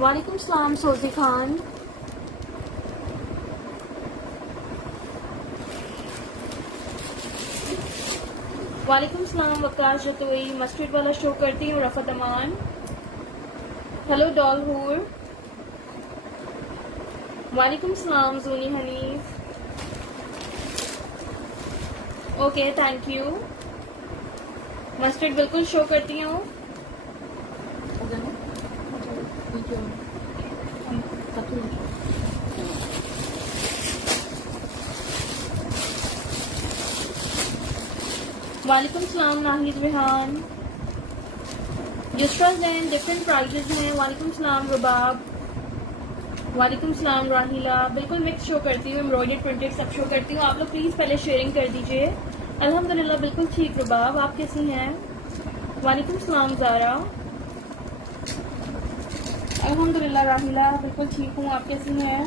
वालेकुम सलाम सोजी खान। वालेकुम सलाम वकाश जतोई। मस्टर्ड वाला शो करती हूँ रफत अमान। हेलो डॉल हूर। वालेकुम सलाम जूनी Hanif. Okay thank you. Mustard बिल्कुल शो करती हूँ। वालेकुम सलाम नाहिद रेहान। युसरा जैन डिफरेंट प्राइजेस हैं। वालेकुम सलाम रुबाब। वालेकुम सलाम राहिला। बिल्कुल मिक्स शो करती हूँ, एम्ब्रॉयडर्ड प्रिंटेड सब शो करती हूँ। आप लोग प्लीज़ पहले शेयरिंग कर दीजिए। अल्हम्दुलिल्लाह बिल्कुल ठीक रुबाब, आप कैसी हैं? वालेकुम सलाम ज़ारा। अल्हम्दुलिल्लाह राहिला बिल्कुल ठीक हूँ, आप कैसी हैं?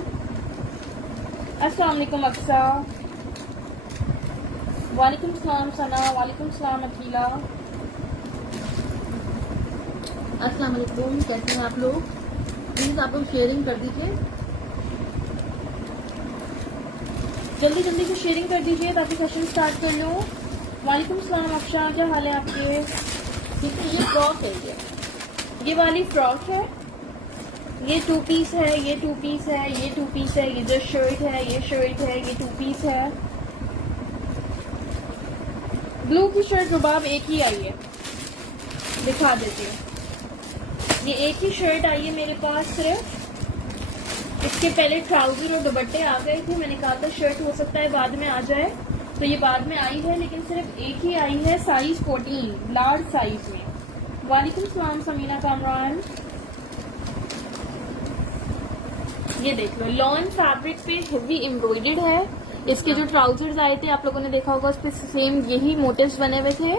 अस्सलाम वालेकुम अक्सा। वालेकुम सलाम सना। वालेकुम सलाम अकीला। अस्सलाम वालेकुम, कैसे हैं आप लोग? प्लीज आप लोग शेयरिंग कर दीजिए, जल्दी जल्दी से शेयरिंग कर दीजिए ताकि सेशन स्टार्ट कर लो। वालेकुम सलाम अफशा, क्या हाल है आपके? ठीक है। ये फ्रॉक है, ये वाली फ्रॉक है, ये टू पीस है, ये टू पीस है, ये टू पीस है, ये जो शर्ट है, ये शर्ट है, ये टू पीस है। ब्लू की शर्ट रुबाब एक ही आई है, दिखा देती हूँ। ये एक ही शर्ट आई है मेरे पास सिर्फ। इसके पहले ट्राउजर और दुपट्टे आ गए थे, मैंने कहा था शर्ट हो सकता है बाद में आ जाए, तो ये बाद में आई है, लेकिन सिर्फ एक ही आई है साइज 14 लार्ज साइज में। वालेकुम सलाम समीना कामरान। ये देख लो, लॉन फैब्रिक पे हेवी एम्ब्रॉयडर्ड है। इसके जो ट्राउजर्स आए थे आप लोगों ने देखा होगा, उस पर सेम यही मोटिव्स बने हुए थे,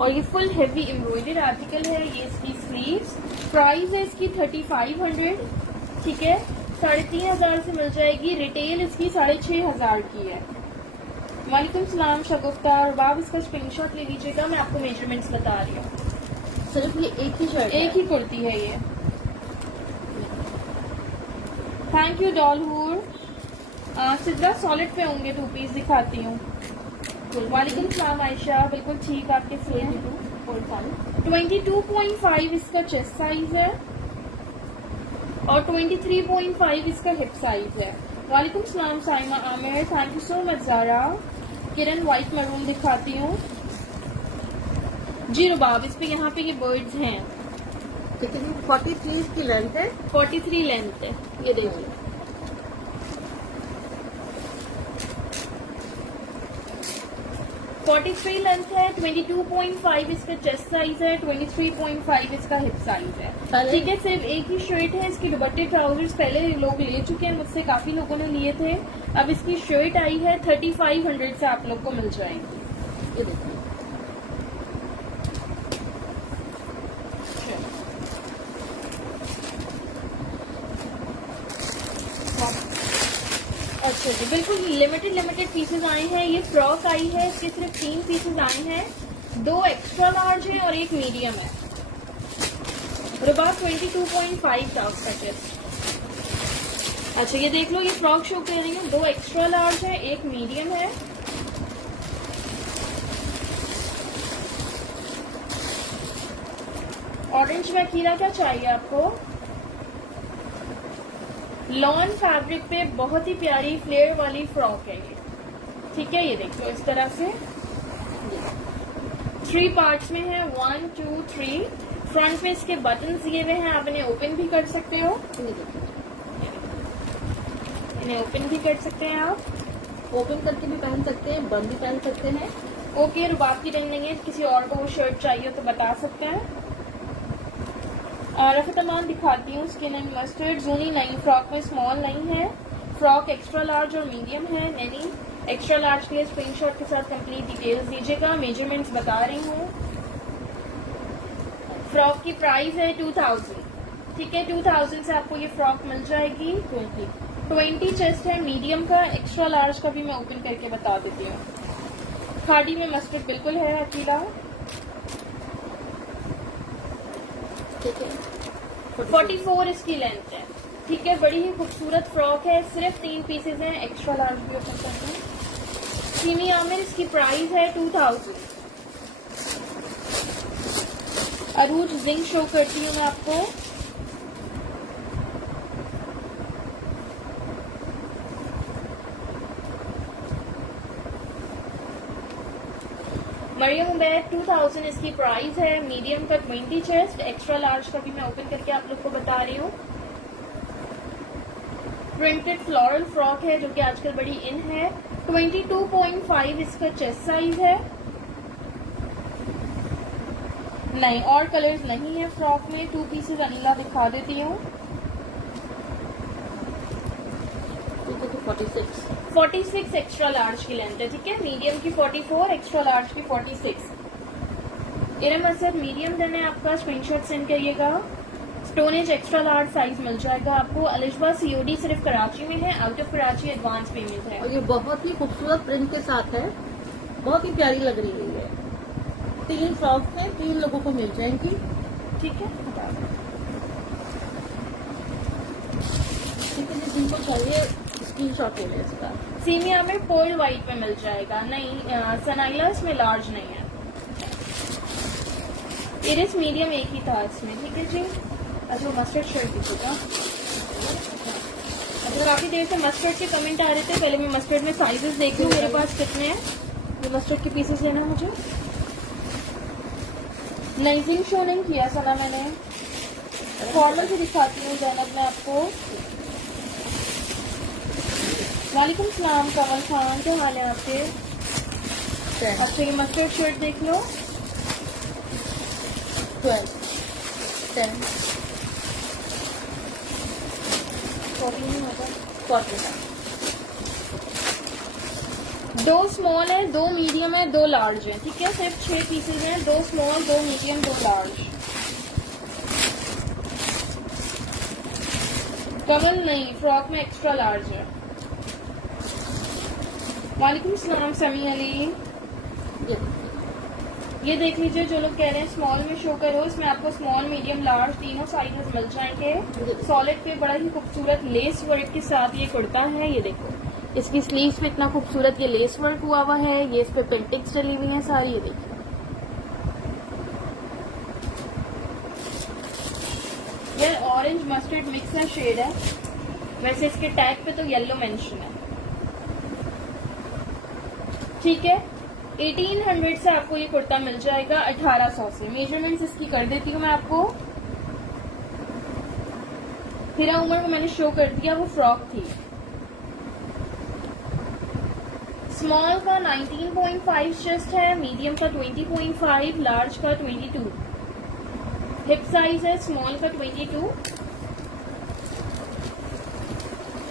और ये फुल हेवी एम्ब्रॉयडर्ड आर्टिकल है। ये इसकी स्लीव्स, प्राइस है इसकी 3500, ठीक है, 3500 से मिल जाएगी। रिटेल इसकी 6500 की है। वालेकुम सलाम शगुफ्ता। और बाब इसका स्क्रीनशॉट ले लीजिएगा, मैं आपको मेजरमेंट्स बता रही हूँ। सिर्फ ये एक ही शर्ट, एक ही कुर्ती है ये। थैंक यू डॉलहूर। सिद्रा सॉलिड पे होंगे टू पीस, दिखाती हूँ। वालेकुम सलाम आयशा, बिल्कुल ठीक, आपके से 22.5 इसका चेस्ट साइज है और 23.5 इसका हिप साइज है। वालेकुम सलाम Saima Aamir, thank you so much Zara. Kiran white maroon दिखाती हूँ जी रुबाब। इस पे यहाँ पे ये बर्ड्स हैं। ठीक है। 43 की लेंथ है, 43 लेंथ है, ये देखिए। 43 लेंथ है, 22.5 इसका चेस्ट साइज है, 23.5 इसका हिप साइज है। ठीक है, सिर्फ एक ही शर्ट है। इसके दुपट्टे ट्राउजर्स पहले लोग ले चुके हैं मुझसे, काफी लोगों ने लिए थे। अब इसकी शर्ट आई है 3500 से आप लोग को मिल जाएगी। ये देखिए। अच्छा जी, बिल्कुल लिमिटेड पीसेस आए हैं। ये फ्रॉक आई है, इसके सिर्फ 3 पीसेस आए हैं, 2 एक्स्ट्रा लार्ज है और एक मीडियम है। रुबाब 22.5 था उसका चेस्ट। अच्छा ये देख लो, ये फ्रॉक शो कर रही है, 2 एक्स्ट्रा लार्ज है, एक मीडियम है। ऑरेंज में खीरा क्या चाहिए आपको? लॉन फैब्रिक पे बहुत ही प्यारी फ्लेयर वाली फ्रॉक है ये, ठीक है। ये देख लो इस तरह से 3 पार्ट्स में है, 1 2 3। फ्रंट में इसके बटन दिए हुए हैं, आप इन्हें ओपन भी कर सकते हो, इन्हें ओपन भी कर सकते हैं आप, ओपन करके भी पहन सकते हैं, बंद भी पहन सकते हैं। ओके, रुबाब की रेंज नहीं है, किसी और को वो शर्ट चाहिए तो बता सकते हैं। रफत अमान दिखाती हूँ, स्किन एंड मस्टर्ड। जूनी नहीं, फ्रॉक में स्मॉल नहीं है, फ्रॉक एक्स्ट्रा लार्ज और मीडियम है। नहीं, एक्स्ट्रा लार्ज के लिए स्क्रीनशॉट के साथ कंप्लीट डिटेल्स दीजिएगा, मेजरमेंट्स बता रही हूँ। फ्रॉक की प्राइस है 2000, ठीक है, 2000 से आपको ये फ्रॉक मिल जाएगी। 20 चेस्ट है मीडियम का, एक्स्ट्रा लार्ज का भी मैं ओपन करके बता देती हूँ। खादी में मस्टर्ड बिल्कुल है अकेला, ठीक है। 44 इसकी लेंथ है। ठीक है, बड़ी ही खूबसूरत फ्रॉक है, सिर्फ 3 पीसेज हैं। एक्स्ट्रा लार्ज भी ओपन करते हैं। सीमी आमिर, इसकी प्राइस है 2000। अरूज जिंक शो करती हूँ मैं आपको। मरियम उबैद 2000 इसकी प्राइस है। मीडियम का 20 चेस्ट, एक्स्ट्रा लार्ज का भी मैं ओपन करके आप लोग को बता रही हूँ। प्रिंटेड फ्लोरल फ्रॉक है जो कि आजकल बड़ी इन है। 22.5 इसका चेस्ट साइज है। नहीं, और कलर्स नहीं है फ्रॉक में। 2 पीसेज अनिला दिखा देती हूँ। 46 एक्स्ट्रा लार्ज की लेंथ है। ठीक है, मीडियम की 44, एक्स्ट्रा लार्ज की 46। इरम असद मीडियम डन है आपका, स्क्रीनशॉट सेंड करिएगा। स्टोनेज एक्स्ट्रा लार्ज साइज मिल जाएगा आपको। अलिशबा सीओडी सिर्फ कराची में है, out of Karachi advance payment है। और ये बहुत ही खूबसूरत प्रिंट के साथ है, बहुत ही प्यारी लग रही है। 3 फ्रॉक है, 3 लोगों को मिल जाएंगी। ठीक है, ठीक है, जिनको चाहिए स्क्रीनशॉट ले लें इसका। सीमी आमिर पोल वाइट में मिल जाएगा। नहीं, सनाइला इसमें लार्ज नहीं है। इरिस मीडियम एक ही था इसमें। ठीक है जी। अच्छा, मस्टर्ड शर्ट दीजिएगा। अच्छा, काफी देर से मस्टर्ड के कमेंट आ रहे थे। पहले मैं मस्टर्ड में साइजेस देख लूँ मेरे पास कितने हैं। ये मस्टर्ड के पीसेस लेना मुझे। नाइजिंग शो नहीं किया सना मैंने। फॉर्मल भी दिखाती हूँ जैनब मैं आपको। वालेकुम सलाम कमल खान, क्या हाल है आपके? अच्छा, ये मस्टर्ड शर्ट देख लो। 12, 10, 14 नहीं होगा। 40। 2 स्मॉल है, 2 मीडियम है, 2 लार्ज है। ठीक है, सिर्फ 6 पीसेज हैं। 2 स्मॉल, 2 मीडियम, 2 लार्ज। कमल नहीं, फ्रॉक में एक्स्ट्रा लार्ज है। वालेकुम सलाम समी अली। ये देख लीजिए, जो लोग कह रहे हैं स्मॉल में शो करो, इसमें आपको स्मॉल, मीडियम, लार्ज तीनों साइजेस मिल जाएंगे। सॉलिड पे बड़ा ही खूबसूरत लेस वर्क के साथ ये कुर्ता है। ये देखो, इसकी स्लीव्स पे इतना खूबसूरत ये लेस वर्क हुआ हुआ है। ये इस पे पेंटिक्स चली हुई है सारी। ये देखिए, ये ऑरेंज मस्टर्ड मिक्स है शेड है। वैसे इसके टैग पे तो येलो मेंशन है। ठीक है, 1800 से आपको ये कुर्ता मिल जाएगा 1800 से। मेजरमेंट्स इसकी कर देती हूँ मैं आपको। हिरा उमर को मैंने शो कर दिया, वो फ्रॉक थी। स्मॉल का 19.5 चेस्ट है, मीडियम का 20.5, लार्ज का 22। हिप साइज है स्मॉल का 22,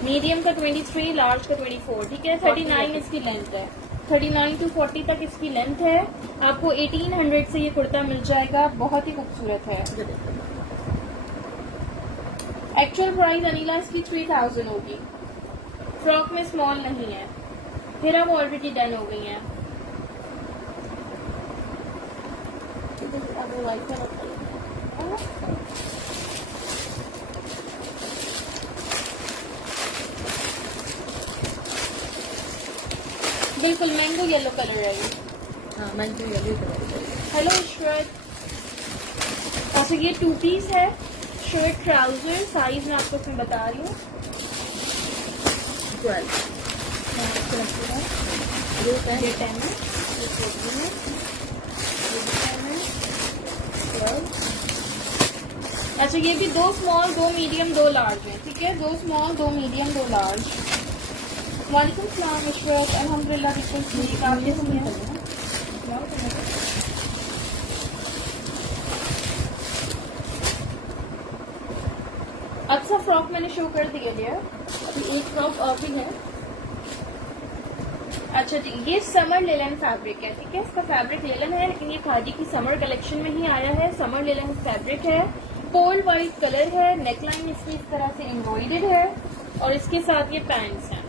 मीडियम का 23, लार्ज का 24। ठीक है, 39 इसकी लेंथ है। 39 to 40 तक इसकी लेंथ है। आपको 1800 से ये कुर्ता मिल जाएगा। बहुत ही खूबसूरत है। एक्चुअल प्राइस अनिला इसकी 3000 होगी। फ्रॉक में स्मॉल नहीं है, फिर अब ऑलरेडी डन हो गई है। बिल्कुल मैंगो येलो कलर है ये। हाँ, mango yellow colour. Hello Ishrat. अच्छा, ये 2 पीस है, शर्ट ट्राउजर। साइज मैं आपको इसमें बता रही हूँ। 12, ये 10 है, ये 14 है, ये 10 है, 12। अच्छा, ये भी 2 स्मॉल, 2 मीडियम, 2 लार्ज है। ठीक है, 2 स्मॉल, 2 मीडियम, 2 लार्ज। वालेकुम सलाम इशरत, अल्हम्दुलिल्लाह बिल्कुल ठीक। आप कैसे हैं? अच्छा, फ्रॉक मैंने शो कर दिया डियर। अभी एक फ्रॉक और भी है। अच्छा जी, ये समर लेलन फैब्रिक है। ठीक है, इसका फैब्रिक लेलन है, लेकिन ये खादी की समर कलेक्शन में ही आया है। समर लेलन फैब्रिक है, पोल वाइट कलर है। नेकलाइन इसकी इस तरह से एम्ब्रॉयडर्ड है और इसके साथ ये पैंट्स हैं।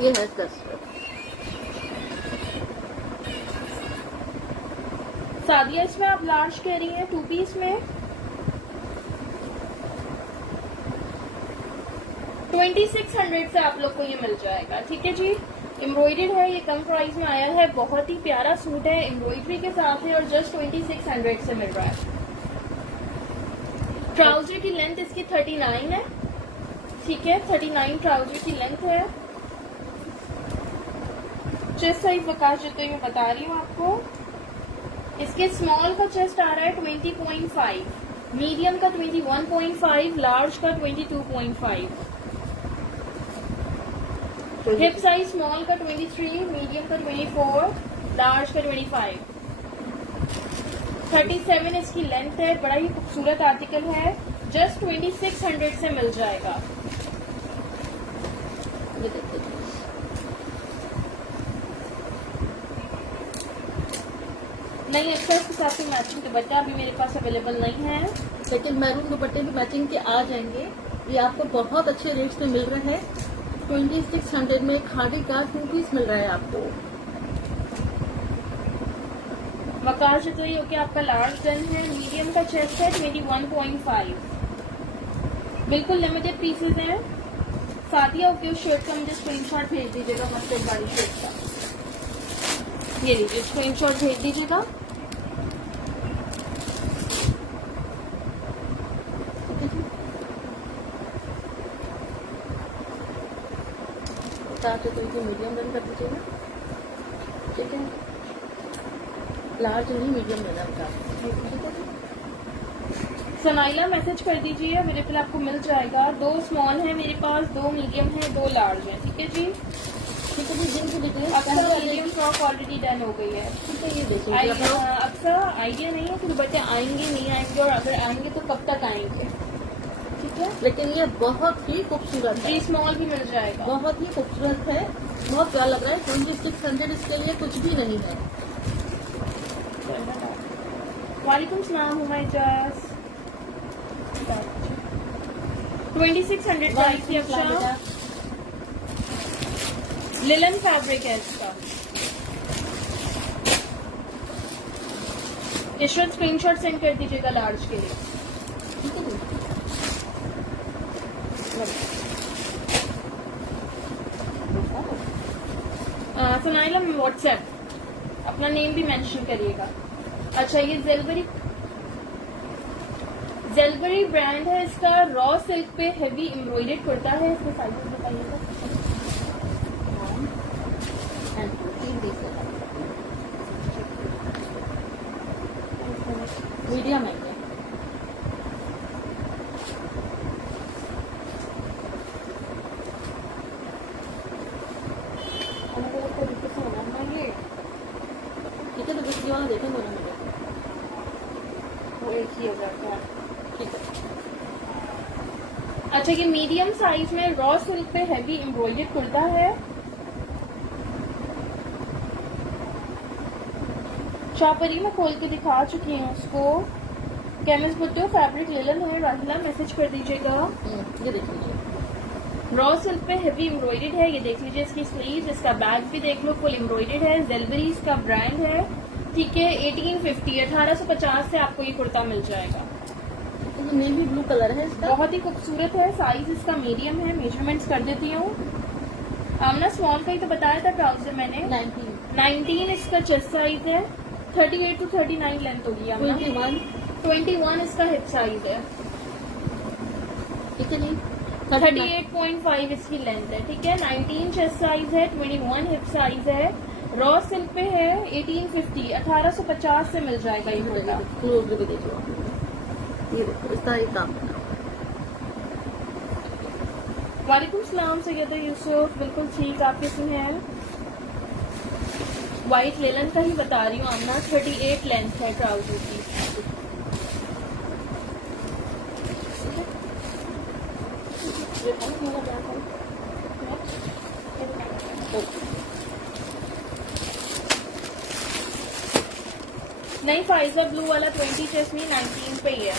ये है इसका स्ट्रेप। सादिया इसमें आप लार्ज कह रही हैं 2 पीस में 2600 से आप लोग को ये मिल जाएगा। ठीक है जी, एम्ब्रॉयडर्ड है, ये कम प्राइस में आया है, बहुत ही प्यारा सूट है, एम्ब्रॉयडरी के साथ है और जस्ट 2600 से मिल रहा है। ट्राउजर की लेंथ इसकी 39 है। ठीक है, 39 ट्राउजर की लेंथ है। चेस्ट साइज वकाश जो तो मैं बता रही हूँ आपको, इसके स्मॉल का चेस्ट आ रहा है 20.5, मीडियम का 21.5, लार्ज का 22.5, हिप साइज स्मॉल का 23, मीडियम का 24, लार्ज का 25, 37 इसकी लेंथ है। बड़ा ही खूबसूरत आर्टिकल है, जस्ट 2600 से मिल जाएगा। ये देखिए, नहीं अच्छा, इसके साथ में मैचिंग दुपट्टा अभी मेरे पास अवेलेबल नहीं है, लेकिन मैरून दुपट्टे भी मैचिंग के आ जाएंगे। ये आपको बहुत अच्छे रेट्स में मिल रहे हैं। 2600 में खादी का 2 पीस मिल रहा है आपको। वकाश तो ये ओके आपका लार्ज डन है, मीडियम का चेस्ट है 21.5, बिल्कुल लिमिटेड पीसेस हैं। सादिया ओके उस शर्ट का मुझे स्क्रीनशॉट भेज दीजिएगा, मस्टर्ड वाली शर्ट का, ये लीजिए स्क्रीनशॉट भेज दीजिएगा। तो इसे मीडियम रन कर दीजिएगा। ठीक है, लार्ज नहीं मीडियम लेना होगा। सनाइला मैसेज कर दीजिए, अवेलेबल आपको मिल जाएगा। 2 स्मॉल है मेरे पास, 2 मीडियम है, 2 लार्ज है। ठीक है जी, ठीक है जी, जिनको निकले अक्सर मीडियम फ्रॉक ऑलरेडी डन हो गई है। ठीक है, ये देखिए अक्सर आइडिया नहीं है कि दुपट्टे आएंगे नहीं आएंगे, और अगर आएंगे तो कब तक आएंगे। ठीक है, लेकिन ये बहुत ही खूबसूरत है, 3 स्मॉल भी मिल जाएगा, बहुत ही खूबसूरत है, बहुत प्यारा लग रहा है। 2600 इसके लिए कुछ भी नहीं है। वालेकुम सलाम हुमायजाज। 2600 प्राइस की अच्छा लिलन फैब्रिक है इसका। इशरत स्क्रीनशॉट सेंड कर दीजिएगा लार्ज के लिए। ठीक है जी, सुनाइला व्हाट्सएप अपना नेम भी मेंशन करिएगा। अच्छा, ये जेलबरी ब्रांड है, इसका रॉ सिल्क पे हेवी एम्ब्रॉयडर्ड कुर्ता है। इसके साइजेस बताइएगा। मीडियम है ये। ठीक है, तो दूसरी वाला देखें दोनों में, वो एक ही हो जाता है। ठीक है। अच्छा, ये मीडियम साइज में रॉ सिल्क पे हेवी एम्ब्रॉयडर्ड कुर्ता है। शापरी में खोल के दिखा चुकी हूँ उसको। केमिस्ट बुट्टो फैब्रिक लिलन है, राहिला मैसेज कर दीजिएगा। ये देख लीजिए, रॉ सिल्क पे हेवी एम्ब्रॉयडर्ड है, ये देख लीजिए इसकी स्लीव, इसका बैक भी देख लो, फुल एम्ब्रॉयडर्ड है। जेलबरी इसका ब्रांड है। ठीक है, 1850 1850 से आपको ये कुर्ता मिल जाएगा। ये नेवी ब्लू कलर है इसका, बहुत ही खूबसूरत है। साइज इसका मीडियम है, मेजरमेंट्स कर देती हूँ। आमना स्मॉल का ही तो बताया था ट्राउजर मैंने। 19 इसका चेस्ट साइज है, 38 to 39 लेंथ होगी। 21 इसका हिप साइज है, कितनी 38.5 इसकी लेंथ है। ठीक है, 19 चेस्ट साइज है, 21 हिप साइज है। रॉ सिल्क पे है, 1850 1850 से मिल जाएगा ये कुर्ता। क्लोज भी देखो, ये देखो इसका एक काम बना। वालेकुम सलाम सैयद यूसुफ, बिल्कुल ठीक। आप कैसे हैं? व्हाइट लेलन का ही बता रही हूँ आमना, 38 लेंथ है ट्राउजर की। नहीं, फाइजा ब्लू वाला 20 चेस्ट नहीं, 19 पे ही है।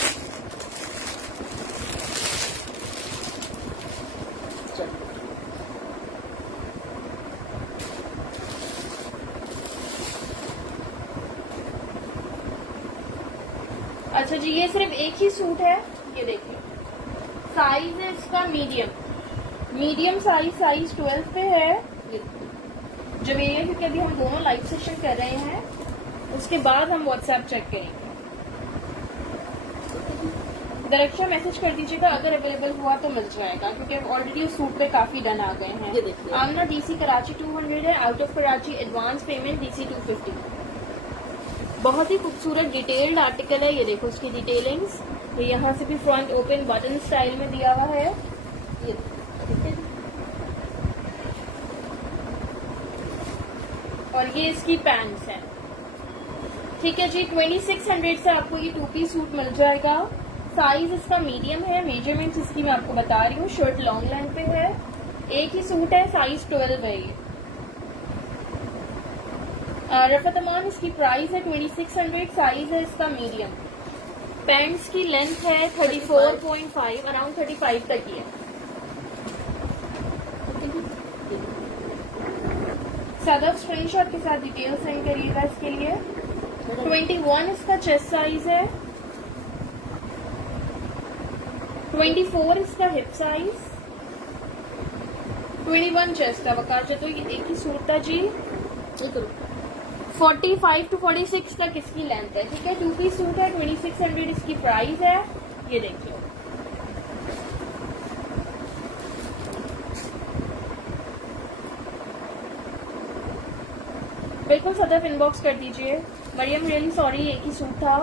अच्छा जी, ये सिर्फ एक ही सूट है, ये देखिए। साइज है इसका मीडियम साइज 12 पे है। ये जब ये, क्योंकि अभी हम दोनों लाइव सेशन कर रहे हैं, उसके बाद हम व्हाट्सएप चेक करेंगे। दरक्षा मैसेज कर दीजिएगा, अगर अवेलेबल हुआ तो मिल जाएगा, क्योंकि अब ऑलरेडी उस सूट पे काफी डन आ गए हैं। ये देखिए। आमना डीसी कराची 200 है, out of Karachi advance payment DC 250। बहुत ही खूबसूरत डिटेल्ड आर्टिकल है, ये देखो उसकी डिटेलिंग्स। ये यहाँ से भी फ्रंट ओपन बटन स्टाइल में दिया हुआ है। ये ठीक है। और ये इसकी पैंट्स है। ठीक है जी, 2600 से आपको ये 2 पीस सूट मिल जाएगा। साइज इसका मीडियम है, मेजरमेंट्स इसकी मैं आपको बता रही हूँ। शर्ट लॉन्ग लेंथ पे है, एक ही सूट है, साइज 12 है ये। रफत अमान इसकी प्राइस है 2600, साइज है इसका मीडियम। पैंट्स की लेंथ है 34.5, अराउंड 35 तक ही है। सदफ स्क्रीनशॉट के साथ डिटेल सेंड करिएगा इसके लिए। 21 इसका चेस्ट साइज है, 24 इसका हिप साइज, 21 चेस्ट है। वकाश तो ये एक ही सूट था जी। 45 to 46 तक इसकी लेंथ है। ठीक है, 2 पीस सूट है, 2600 इसकी प्राइस है। ये देखिए, बिल्कुल सदफ इनबॉक्स कर दीजिए। मरियम रियली सॉरी, एक ही सूट था।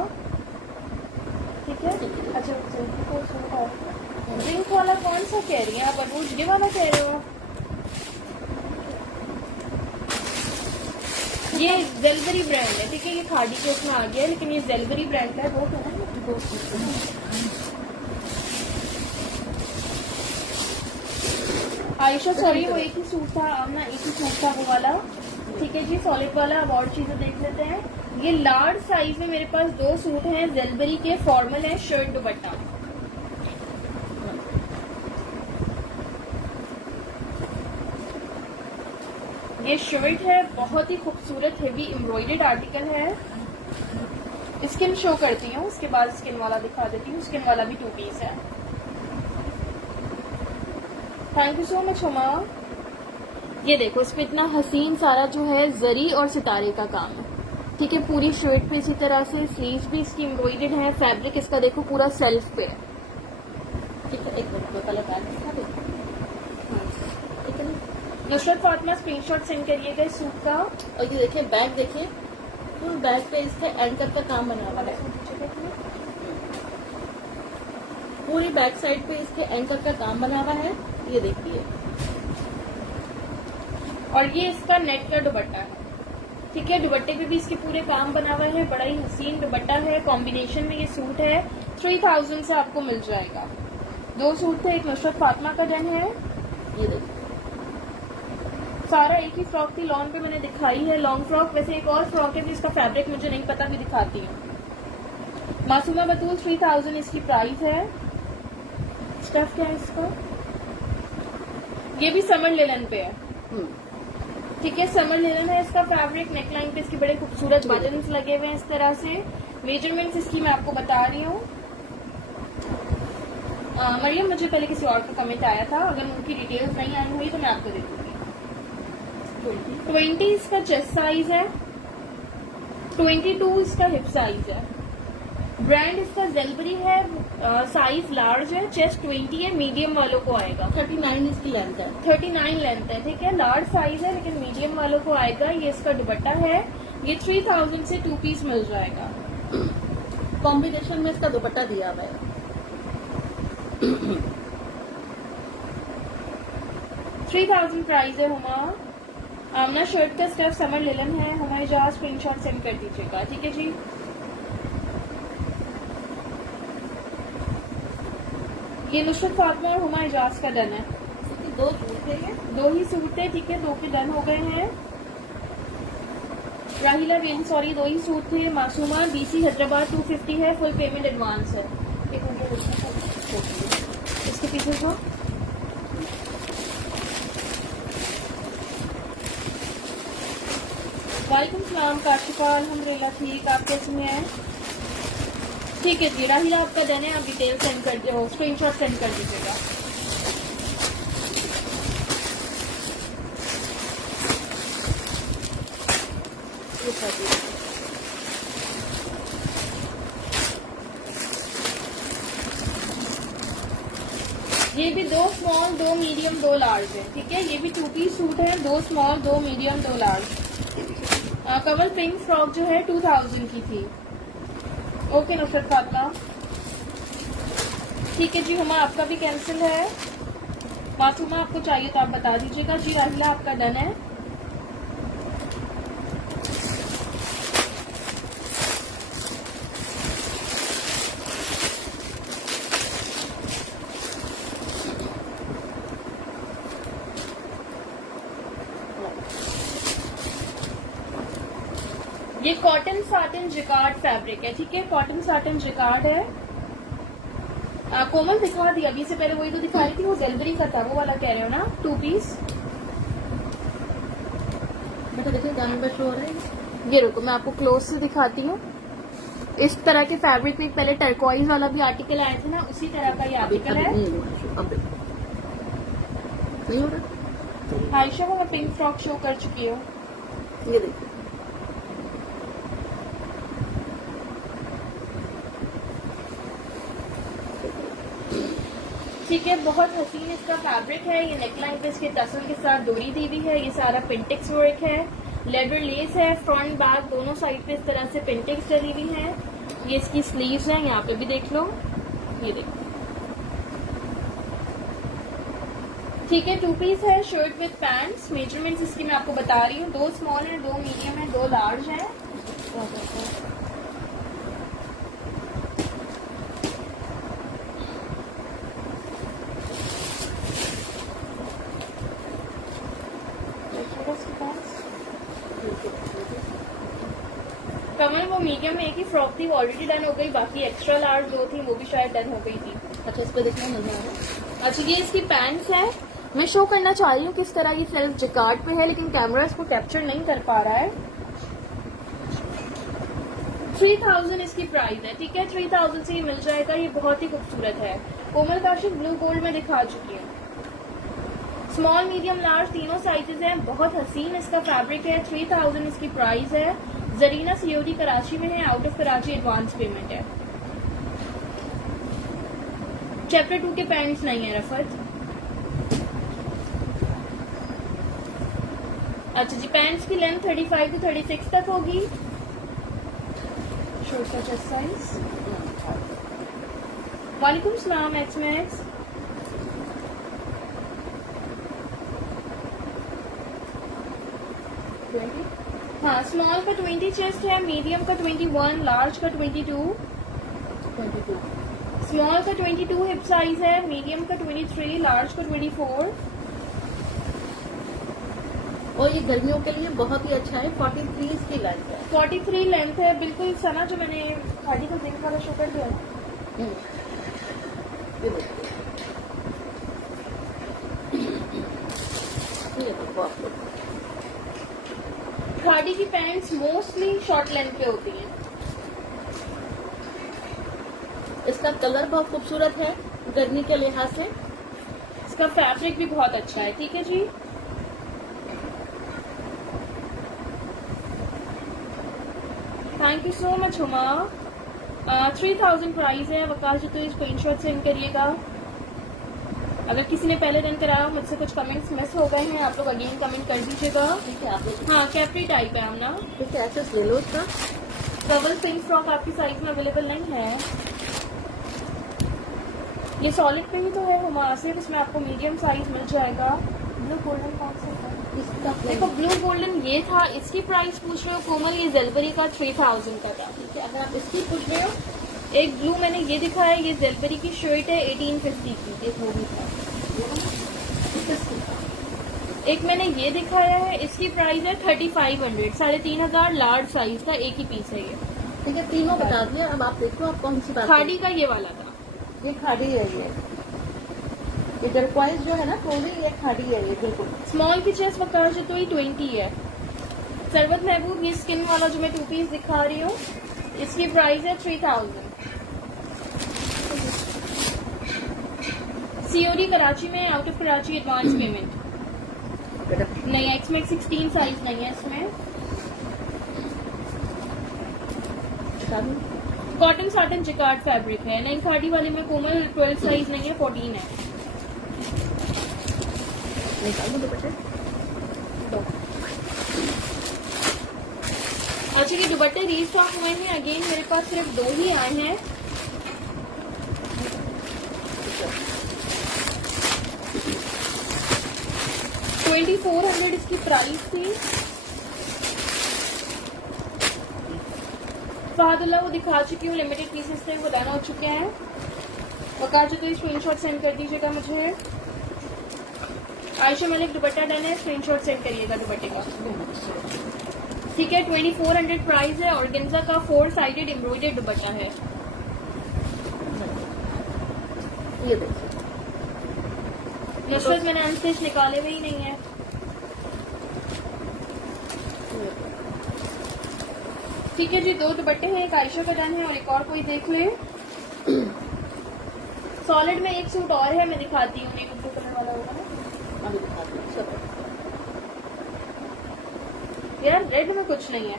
ठीक है, अच्छा तो सूट है। ड्रिंक वाला कौन सा कह रही हैं आप? अबूज ये वाला कह रहे हो? ये जेलबरी ब्रांड है। ठीक है, ये खादी के उसमें आ गया है, लेकिन ये जेलबरी ब्रांड का है। वो तो आयशा सॉरी, वो एक ही सूट था। आमना एक ही सूट था वो वाला। ठीक है जी, सॉलिड वाला। अब और चीजें देख लेते हैं। ये लार्ज साइज में मेरे पास 2 सूट हैं, जेलबरी के, फॉर्मल है, शर्ट दुपट्टा। ये शर्ट है, बहुत ही खूबसूरत हेवी एम्ब्रॉयडर्ड आर्टिकल है। स्किन शो करती हूँ, उसके बाद स्किन वाला दिखा देती हूँ। स्किन वाला भी 2 पीस है। Thank you so much Huma. ये देखो, इस पे इतना हसीन सारा जो है जरी और सितारे का काम है। ठीक है, पूरी शर्ट पे इसी तरह से स्लीव्स भी इसकी एम्ब्रॉयडर्ड है। फैब्रिक इसका देखो पूरा सेल्फ पे है। ठीक है, एक मिनट कलर बैग दिखा दो। नुसरत फातिमा स्क्रीनशॉट सेंड करिएगा इस सूट का। और ये देखिए, बैग देखिए, फुल बैग पे इसका एंकर का काम बना हुआ है। पूरी बैक साइड पे इसके एंकर का काम बना हुआ है। ये देखिए, और ये इसका नेट का दुपट्टा है। ठीक है, दुपट्टे पे भी इसके पूरे काम बना हुआ है। बड़ा ही हसीन दुपट्टा है। कॉम्बिनेशन में ये सूट है। 3000 से आपको मिल जाएगा। 2 सूट थे, एक नुसरत फातिमा का डन है। ये देखिए, सारा एक ही फ्रॉक थी, लॉन पे मैंने दिखाई है लॉन्ग फ्रॉक। वैसे एक और फ्रॉक है जिसका फैब्रिक मुझे नहीं पता, भी दिखाती हूँ। मासूमा बतूल 3000 इसकी प्राइस है। स्टफ क्या है इसका? ये भी समर लिनन पे है। ठीक है, समर लिनन है इसका फैब्रिक। नेकलाइन पे इसके बड़े खूबसूरत बटन्स लगे हुए हैं इस तरह से। मेजरमेंट्स इसकी मैं आपको बता रही हूँ। मरियम, मुझे पहले किसी और का कमेंट आया था, अगर उनकी डिटेल्स नहीं आई हुई तो मैं आपको दे दूंगी। 20 इसका चेस्ट साइज है, 22 इसका हिप साइज है। ब्रांड इसका जेलबरी है। साइज लार्ज है, चेस्ट 20 है, मीडियम वालों को आएगा। 39 इसकी लेंथ है। 39 लेंथ है। ठीक है, लार्ज साइज है लेकिन मीडियम वालों को आएगा। ये इसका दुपट्टा है। ये 3000 से 2 पीस मिल जाएगा। कॉम्बिनेशन में इसका दुपट्टा दिया हुआ है। 3000 प्राइस है हुमा। आमना शर्ट का स्टफ समर लिलन है। हमारे जहाँ स्क्रीनशॉट सेंड कर दीजिएगा। ठीक है जी। ये नुसरत फातिमा और हुमा इजाज का डन है। 2 सूट है, 2 ही सूट थे। ठीक है, 2 के डन हो गए हैं। राहिला बेन सॉरी, 2 ही सूट थे। मासूमा डीसी हैदराबाद 250 है, फुल पेमेंट एडवांस है। एक मिनट इसके पीछे को वालेकुम सलाम काशिफा, अल्हम्दुलिल्लाह ठीक। आप कैसे हैं? ठीक है जी, राहिला आपका डन है। आप डिटेल सेंड कर दो, स्क्रीनशॉट सेंड कर दीजिएगा। ये फैब्रिक ये भी 2 स्मॉल 2 मीडियम 2 लार्ज है, ठीक है। ये भी 2 पीस सूट है, 2 स्मॉल 2 मीडियम 2 लार्ज। कमल पिंक फ्रॉक जो है 2000 की थी। ओके नुसरत फातिमा, ठीक है जी। हुमा आपका भी कैंसिल है। मासूमा आपको चाहिए तो आप बता दीजिएगा जी। राहिला आपका डन है। ये कॉटन साटिन जिकार्ड फैब्रिक है, ठीक है। कॉटन साटिन जिकार्ड है। कोमल दिखा दी, अभी से पहले वही तो दिखा रही थी, वो जेलबरी का था, वो वाला कह रहे हो ना, 2 पीस। बेटा देखिए दामन पर शो हो रहा है। ये रुको मैं आपको क्लोज से दिखाती हूँ। इस तरह के फैब्रिक में पहले टर्कोइज वाला भी आर्टिकल आया था ना, उसी तरह का ये आर्टिकल है। अब नहीं हो रहा। आयशा को मैं पिंक फ्रॉक शो कर चुकी हूँ। ये देखिए ठीक है, बहुत हसीन इसका फैब्रिक है। ये नेकलाइन पे इसके टसल के साथ डोरी दी हुई है। ये सारा पिंटेक्स वर्क है, लेदर लेस है, फ्रंट बैक दोनों साइड पे इस तरह से पिंटेक्स डली हुई है। ये इसकी स्लीव्स हैं, यहाँ पे भी देख लो, ये देखो, ठीक है। 2 पीस है, शर्ट विद पैंट्स। मेजरमेंट्स इसकी मैं आपको बता रही हूँ, 2 स्मॉल है, 2 मीडियम है, 2 लार्ज है। कमल वो मीडियम में एक ही फ्रॉक थी, वो ऑलरेडी डन हो गई, बाकी एक्स्ट्रा लार्ज जो थी वो भी शायद डन हो गई थी। अच्छा इस पे देखना नजर आ रहा है। अच्छा ये इसकी पैंट्स है। मैं शो करना चाह रही हूँ किस तरह ये सेल्फ जिकार्ड पे है, लेकिन कैमरा इसको कैप्चर नहीं कर पा रहा है। 3000 इसकी प्राइस है, ठीक है। 3000 से ये मिल जाएगा। ये बहुत ही खूबसूरत है। कोमल काशिफ ब्लू गोल्ड में दिखा चुकी हूँ। स्मॉल मीडियम लार्ज तीनों साइजेस हैं। बहुत हसीन इसका फैब्रिक है। 3000 इसकी प्राइस है। जरीना सीओडी कराची में है, out of Karachi advance payment है। चैप्टर 2 के पैंट्स नहीं है रफत। अच्छा जी, पैंट्स की लेंथ 35 to 36 तक होगी। शॉर्ट सा चेस्ट साइज। वालेकुम सलाम एक्स मैक्स। हाँ, स्मॉल का 20 चेस्ट है, मीडियम का 21, लार्ज का 22, स्मॉल का 22 हिप साइज है, मीडियम का 23, लार्ज का 24। और ये गर्मियों के लिए बहुत ही अच्छा है। 43 इसकी लेंथ है। 43 लेंथ है, बिल्कुल सना जो मैंने खादी का जिंक वाला शो कर दिया ना। ये देखो आपको खादी की पैंट्स मोस्टली शॉर्ट लेंथ पे होती हैं। इसका कलर बहुत खूबसूरत है गर्मी के लिहाज से। इसका फैब्रिक भी बहुत अच्छा है, ठीक है जी। Thank you so much Huma. 3000 price है। वकाश जी तो स्क्रीनशॉट सेंड करिएगा। अगर किसी ने पहले डन कराया, मुझसे कुछ कमेंट्स मिस हो गए हैं, आप लोग अगेन कमेंट कर दीजिएगा। ठीक है आप लोग हाँ, कैप्री टाइप है हम ना। ठीक है एक्सेस ले लो इसका। डबल पिंक फ्रॉक आपकी साइज में अवेलेबल नहीं है। ये सॉलिड पे ही तो है हुमा आसिफ, इसमें आपको मीडियम साइज मिल जाएगा। ब्लू गोल्डन कौन सा था? इसका देखो ब्लू गोल्डन ये था। इसकी प्राइस पूछ रहे हो कोमल, ये जेलबरी का 3000 का था। ठीक है, अगर आप इसकी पूछ रहे हो एक ब्लू मैंने ये दिखाया, ये जेलबरी की शर्ट है 1850 की, एक वो भी था। एक मैंने ये दिखाया है, इसकी प्राइस है 3500, 3500, लार्ज साइज का एक ही पीस है ये। ठीक है, तीनों बता दिया। अब आप देखो आप कौन सी बात खाड़ी का ये वाला था। ये खाड़ी है। ये टर्क्वाइज जो है ना थोड़ी, ये खाड़ी है ये बिल्कुल। स्मॉल की चेस्ट वकार जो तो ही 20 है। सरवत महबूब ये स्किन वाला जो मैं 2 पीस दिखा रही हूँ, इसकी प्राइस है 3000। सीओडी कराची में, out of Karachi advance payment नहीं। एक्समैक्स 16 साइज नहीं है इसमें। कॉटन साटन जिकार्ड फैब्रिक है। नहीं खाड़ी वाले में कोमल 12 साइज नहीं है, 14 है। अच्छा, ये दुपट्टे रीस्टॉक हुए हैं अगेन, मेरे पास सिर्फ 2 ही आए हैं। $2400 इसकी प्राइस थी। फहदुल्ला वो दिखा चुकी हूँ, लिमिटेड पीसेस थे, वो डन हो चुके हैं। वकार जो तो स्क्रीनशॉट सेंड कर दीजिएगा मुझे। आयशा मलिक दुपट्टा डन है, स्क्रीनशॉट सेंड करिएगा दुपट्टे का। ठीक है, 2400 प्राइस है। और गेंजा का 4 साइडेड एम्ब्रॉयडर्ड दुपट्टा है। ये देखिए नुसरत मैंने अनस्टिच निकाले हुए ही नहीं है। ठीक है जी, 2 दुपट्टे हैं, एक आयशा का डन है और एक और कोई देख ले। सॉलिड में एक सूट और है, मैं दिखाती हूँ। एक ब्लू कलर वाला होगा ना, अभी दिखाती हूँ सब। यार रेड में कुछ नहीं है।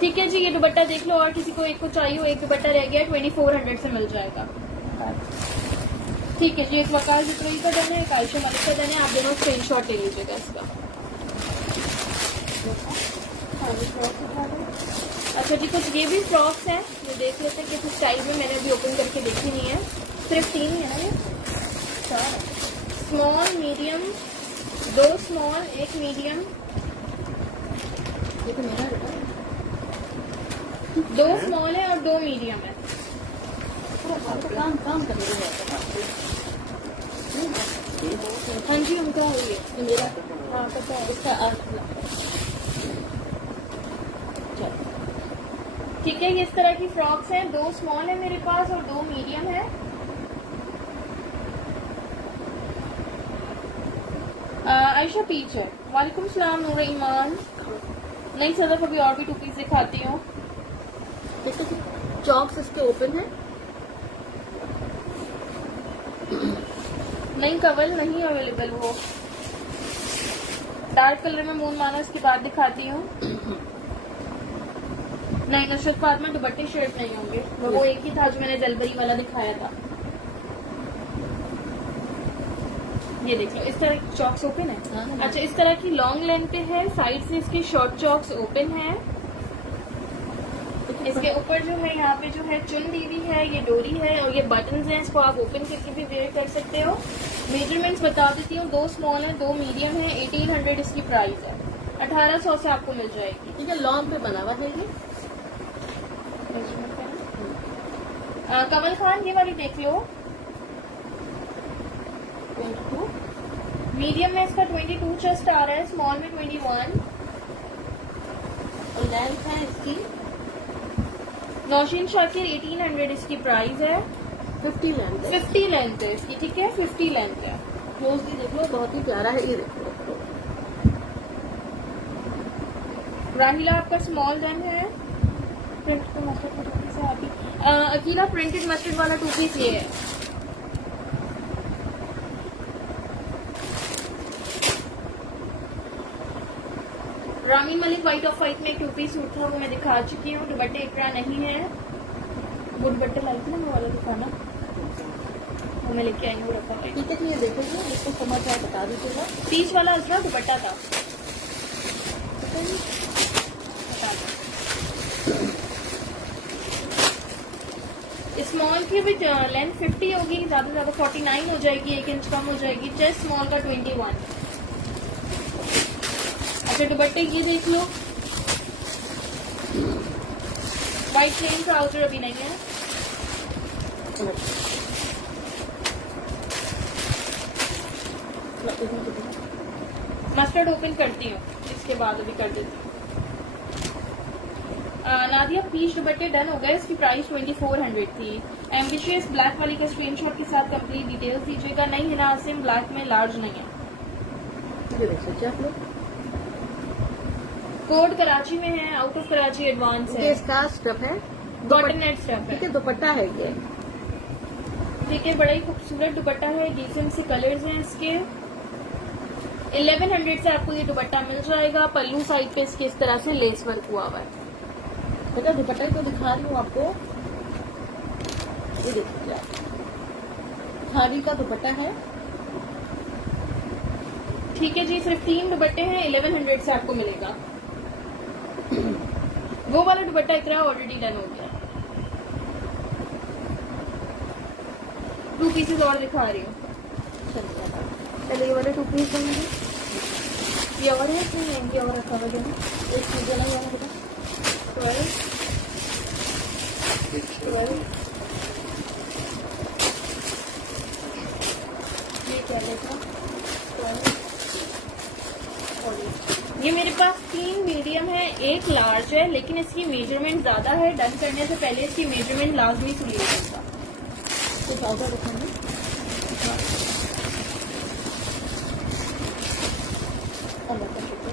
ठीक है जी, ये दुपट्टा देख लो। और किसी को एक को चाहिए हो, एक दुपट्टा रह गया, 2400 से मिल जाएगा। ठीक है जी, एक वकार जितोई का डन है, एक आयशा मलिक का डन है। आप दोनों स्क्रीनशॉट ले लीजिएगा इसका। अच्छा जी, कुछ ये भी फ्रॉक्स हैं, ये देख लेते हैं किस स्टाइल में। मैंने अभी ओपन करके देखी नहीं है। सिर्फ 3 ही है ना ये? 4। स्मॉल, मीडियम, 2 स्मॉल, 1 मीडियम, ये तो मेरा बेटा 2 स्मॉल है और 2 मीडियम है। काम कर रही है। हाँ जी, उनका है ये। ये मेरा हाँ पता है। इसका 8 ठीक है, ये इस तरह की फ्रॉक्स हैं। 2 स्मॉल है मेरे पास और 2 मीडियम है। आयशा पीच है। वालेकुम सलाम नूर ईमान। नहीं सदफ, अभी और भी 2 पीस दिखाती हूँ। चॉक्स इसके ओपन है। नहीं कवल नहीं अवेलेबल वो। डार्क कलर में मून माना, इसके बाद दिखाती हूँ। नहीं, नुसरत फातिमा दुपट्टे शेड नहीं होंगे, वो एक ही था जो मैंने जलबरी वाला दिखाया था। ये देख लो, इस तरह की चॉक्स ओपन है। हाँ। अच्छा, इस तरह की लॉन्ग लेंथ पे है, साइड से इसके शॉर्ट चॉक्स ओपन है। इसके ऊपर जो है यहाँ पे जो है चुन दी हुई है, ये डोरी है और ये बटन्स हैं। इसको आप ओपन करके भी वेयर कर सकते हो। मेजरमेंट्स बता देती हूँ, 2 स्मॉल है, 2 मीडियम है। 1800 इसकी प्राइस है। 1800 से आपको मिल जाएगी। ठीक है, लॉन्ग पे बना हुआ है ये। कमल खान, ये वाली देख लो। 22 मीडियम में इसका 22 चेस्ट आ रहा है, स्मॉल में 21। और लेंथ है इसकी नौशीन शाकिर 1800 इसकी प्राइस है। 50 लेंथ है। 50 लेंथ है इसकी। ठीक है, 50 लेंथ है। क्लोजली देख लो, बहुत ही प्यारा है। ये देख लो। राहिला आपका स्मॉल डन है। प्रिंट मस्टर्ड से आती। अकीला प्रिंटेड मस्टर्ड वाला 2 पीस ये है। Ramin Malik white of white में एक 2 पीस सूट था, वो मैं दिखा चुकी हूँ। दुपट्टे इकरा नहीं है। वो दुपट्टे लाई थी ना, वो वाला दिखाना, वो मैं लेके आई हूँ, रखा है। ठीक है, ये देखिए, इसको समझ आए बता दीजिएगा। पीच वाला अजरा दुपट्टा था। बता दो। स्मॉल की भी लेंथ 50 होगी, ज्यादा से ज्यादा 49 हो जाएगी, 1 इंच कम हो जाएगी। चेस्ट स्मॉल का 21। अच्छा, दुपट्टे ये देख लो। व्हाइट प्लेन ट्राउजर अभी नहीं है। मस्टर्ड ओपन करती हूँ, इसके बाद अभी कर देती हूँ। नादिया पीच दुपट्टे डन हो गए, इसकी प्राइस 2400 थी। एम्बिशियस ब्लैक वाली का स्क्रीनशॉट के साथ कंप्लीट डिटेल्स दीजिएगा। नहीं है ना आसिम, ब्लैक में लार्ज नहीं है। ये देख लीजिए आप लोग। कोड कराची में है, आउट ऑफ कराची एडवांस है। ये इसका स्टफ है, कॉटन नेट स्टफ ठीक है। है, दुपट्टा है ये। देखिए बड़ा ही खूबसूरत दुपट्टा है, डिसेंट सी कलर्स हैं इसके। 1100 से आपको ये दुपट्टा मिल जाएगा। पल्लू साइड पे इसके इस तरह से लेस वर्क हुआ हुआ है। बेटा दुपट्टा तो दिखा रही हूँ आपको, ये देखिए आप, खादी का दुपट्टा है। ठीक है जी, सिर्फ 3 दुपट्टे हैं, 1100 से आपको मिलेगा। वो वाला दुपट्टा इतना ऑलरेडी डन हो गया। 2 पीसेस और दिखा रही हूँ। चलिए पहले ये वाले 2 पीस देंगे। ये और है इसमें, ये और रखा हुआ है। एक चीज अलग है बेटा, 12 ये क्या लेगा? 12 और ये मेरे पास 3 मीडियम है, 1 लार्ज है, लेकिन इसकी मेजरमेंट ज्यादा है। डन करने से पहले इसकी मेजरमेंट लाजमी सुन लीजिएगा। कुछ ऑर्डर रखेंगे। अल्लाह का शुक्र।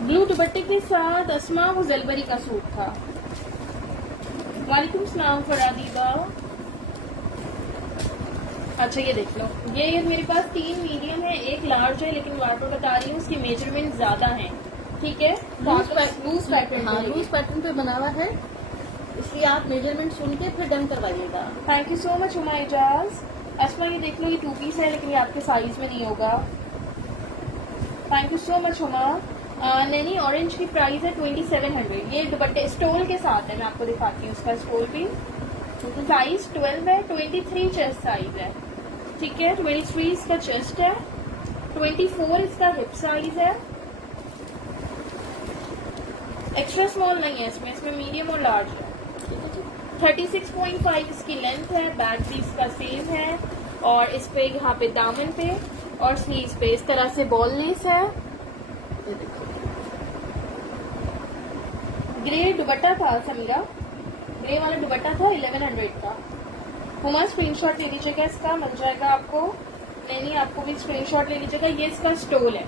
ब्लू दुपट्टे के साथ अस्मा वो जलबरी का सूट था। वालेकुम सलाम फरादीबा। अच्छा ये देख लो, ये मेरे पास 3 मीडियम है, 1 लार्ज है, लेकिन बार बार बता रही हूँ उसकी मेजरमेंट ज्यादा है। ठीक है, लूज पैटर्न। हाँ लूज पैटर्न पे बना हुआ है, इसलिए आप मेजरमेंट सुन के फिर डन करवाइएगा। Thank you so much Huma Ijaz. Asma ये देख लो, ये 2 पीस है, लेकिन ये आपके साइज में नहीं होगा। Thank you so much Huma. Naini orange की प्राइस है 2700। ये दुपट्टे स्टोल के साथ है, मैं आपको दिखाती हूँ उसका स्टोल भी। साइज 12 है, 23 चेस्ट साइज है। ठीक है, 23 इसका चेस्ट है, 24 इसका हिप साइज है। एक्स्ट्रा स्मॉल नहीं है इसमें, इसमें मीडियम और लार्ज है। 36.5 इसकी लेंथ है। बैक भी इसका सेम है, और इस पे यहाँ पे दामन पे और स्लीव्स पे इस तरह से बॉल लेस है। ये देखो ग्रे दुपट्टा था समीरा, ग्रे वाला दुपट्टा था 1100 का। हुमा स्क्रीनशॉट ले लीजिएगा, इसका मिल जाएगा आपको। नहीं आपको भी स्क्रीनशॉट ले लीजिएगा। ये इसका स्टोल है।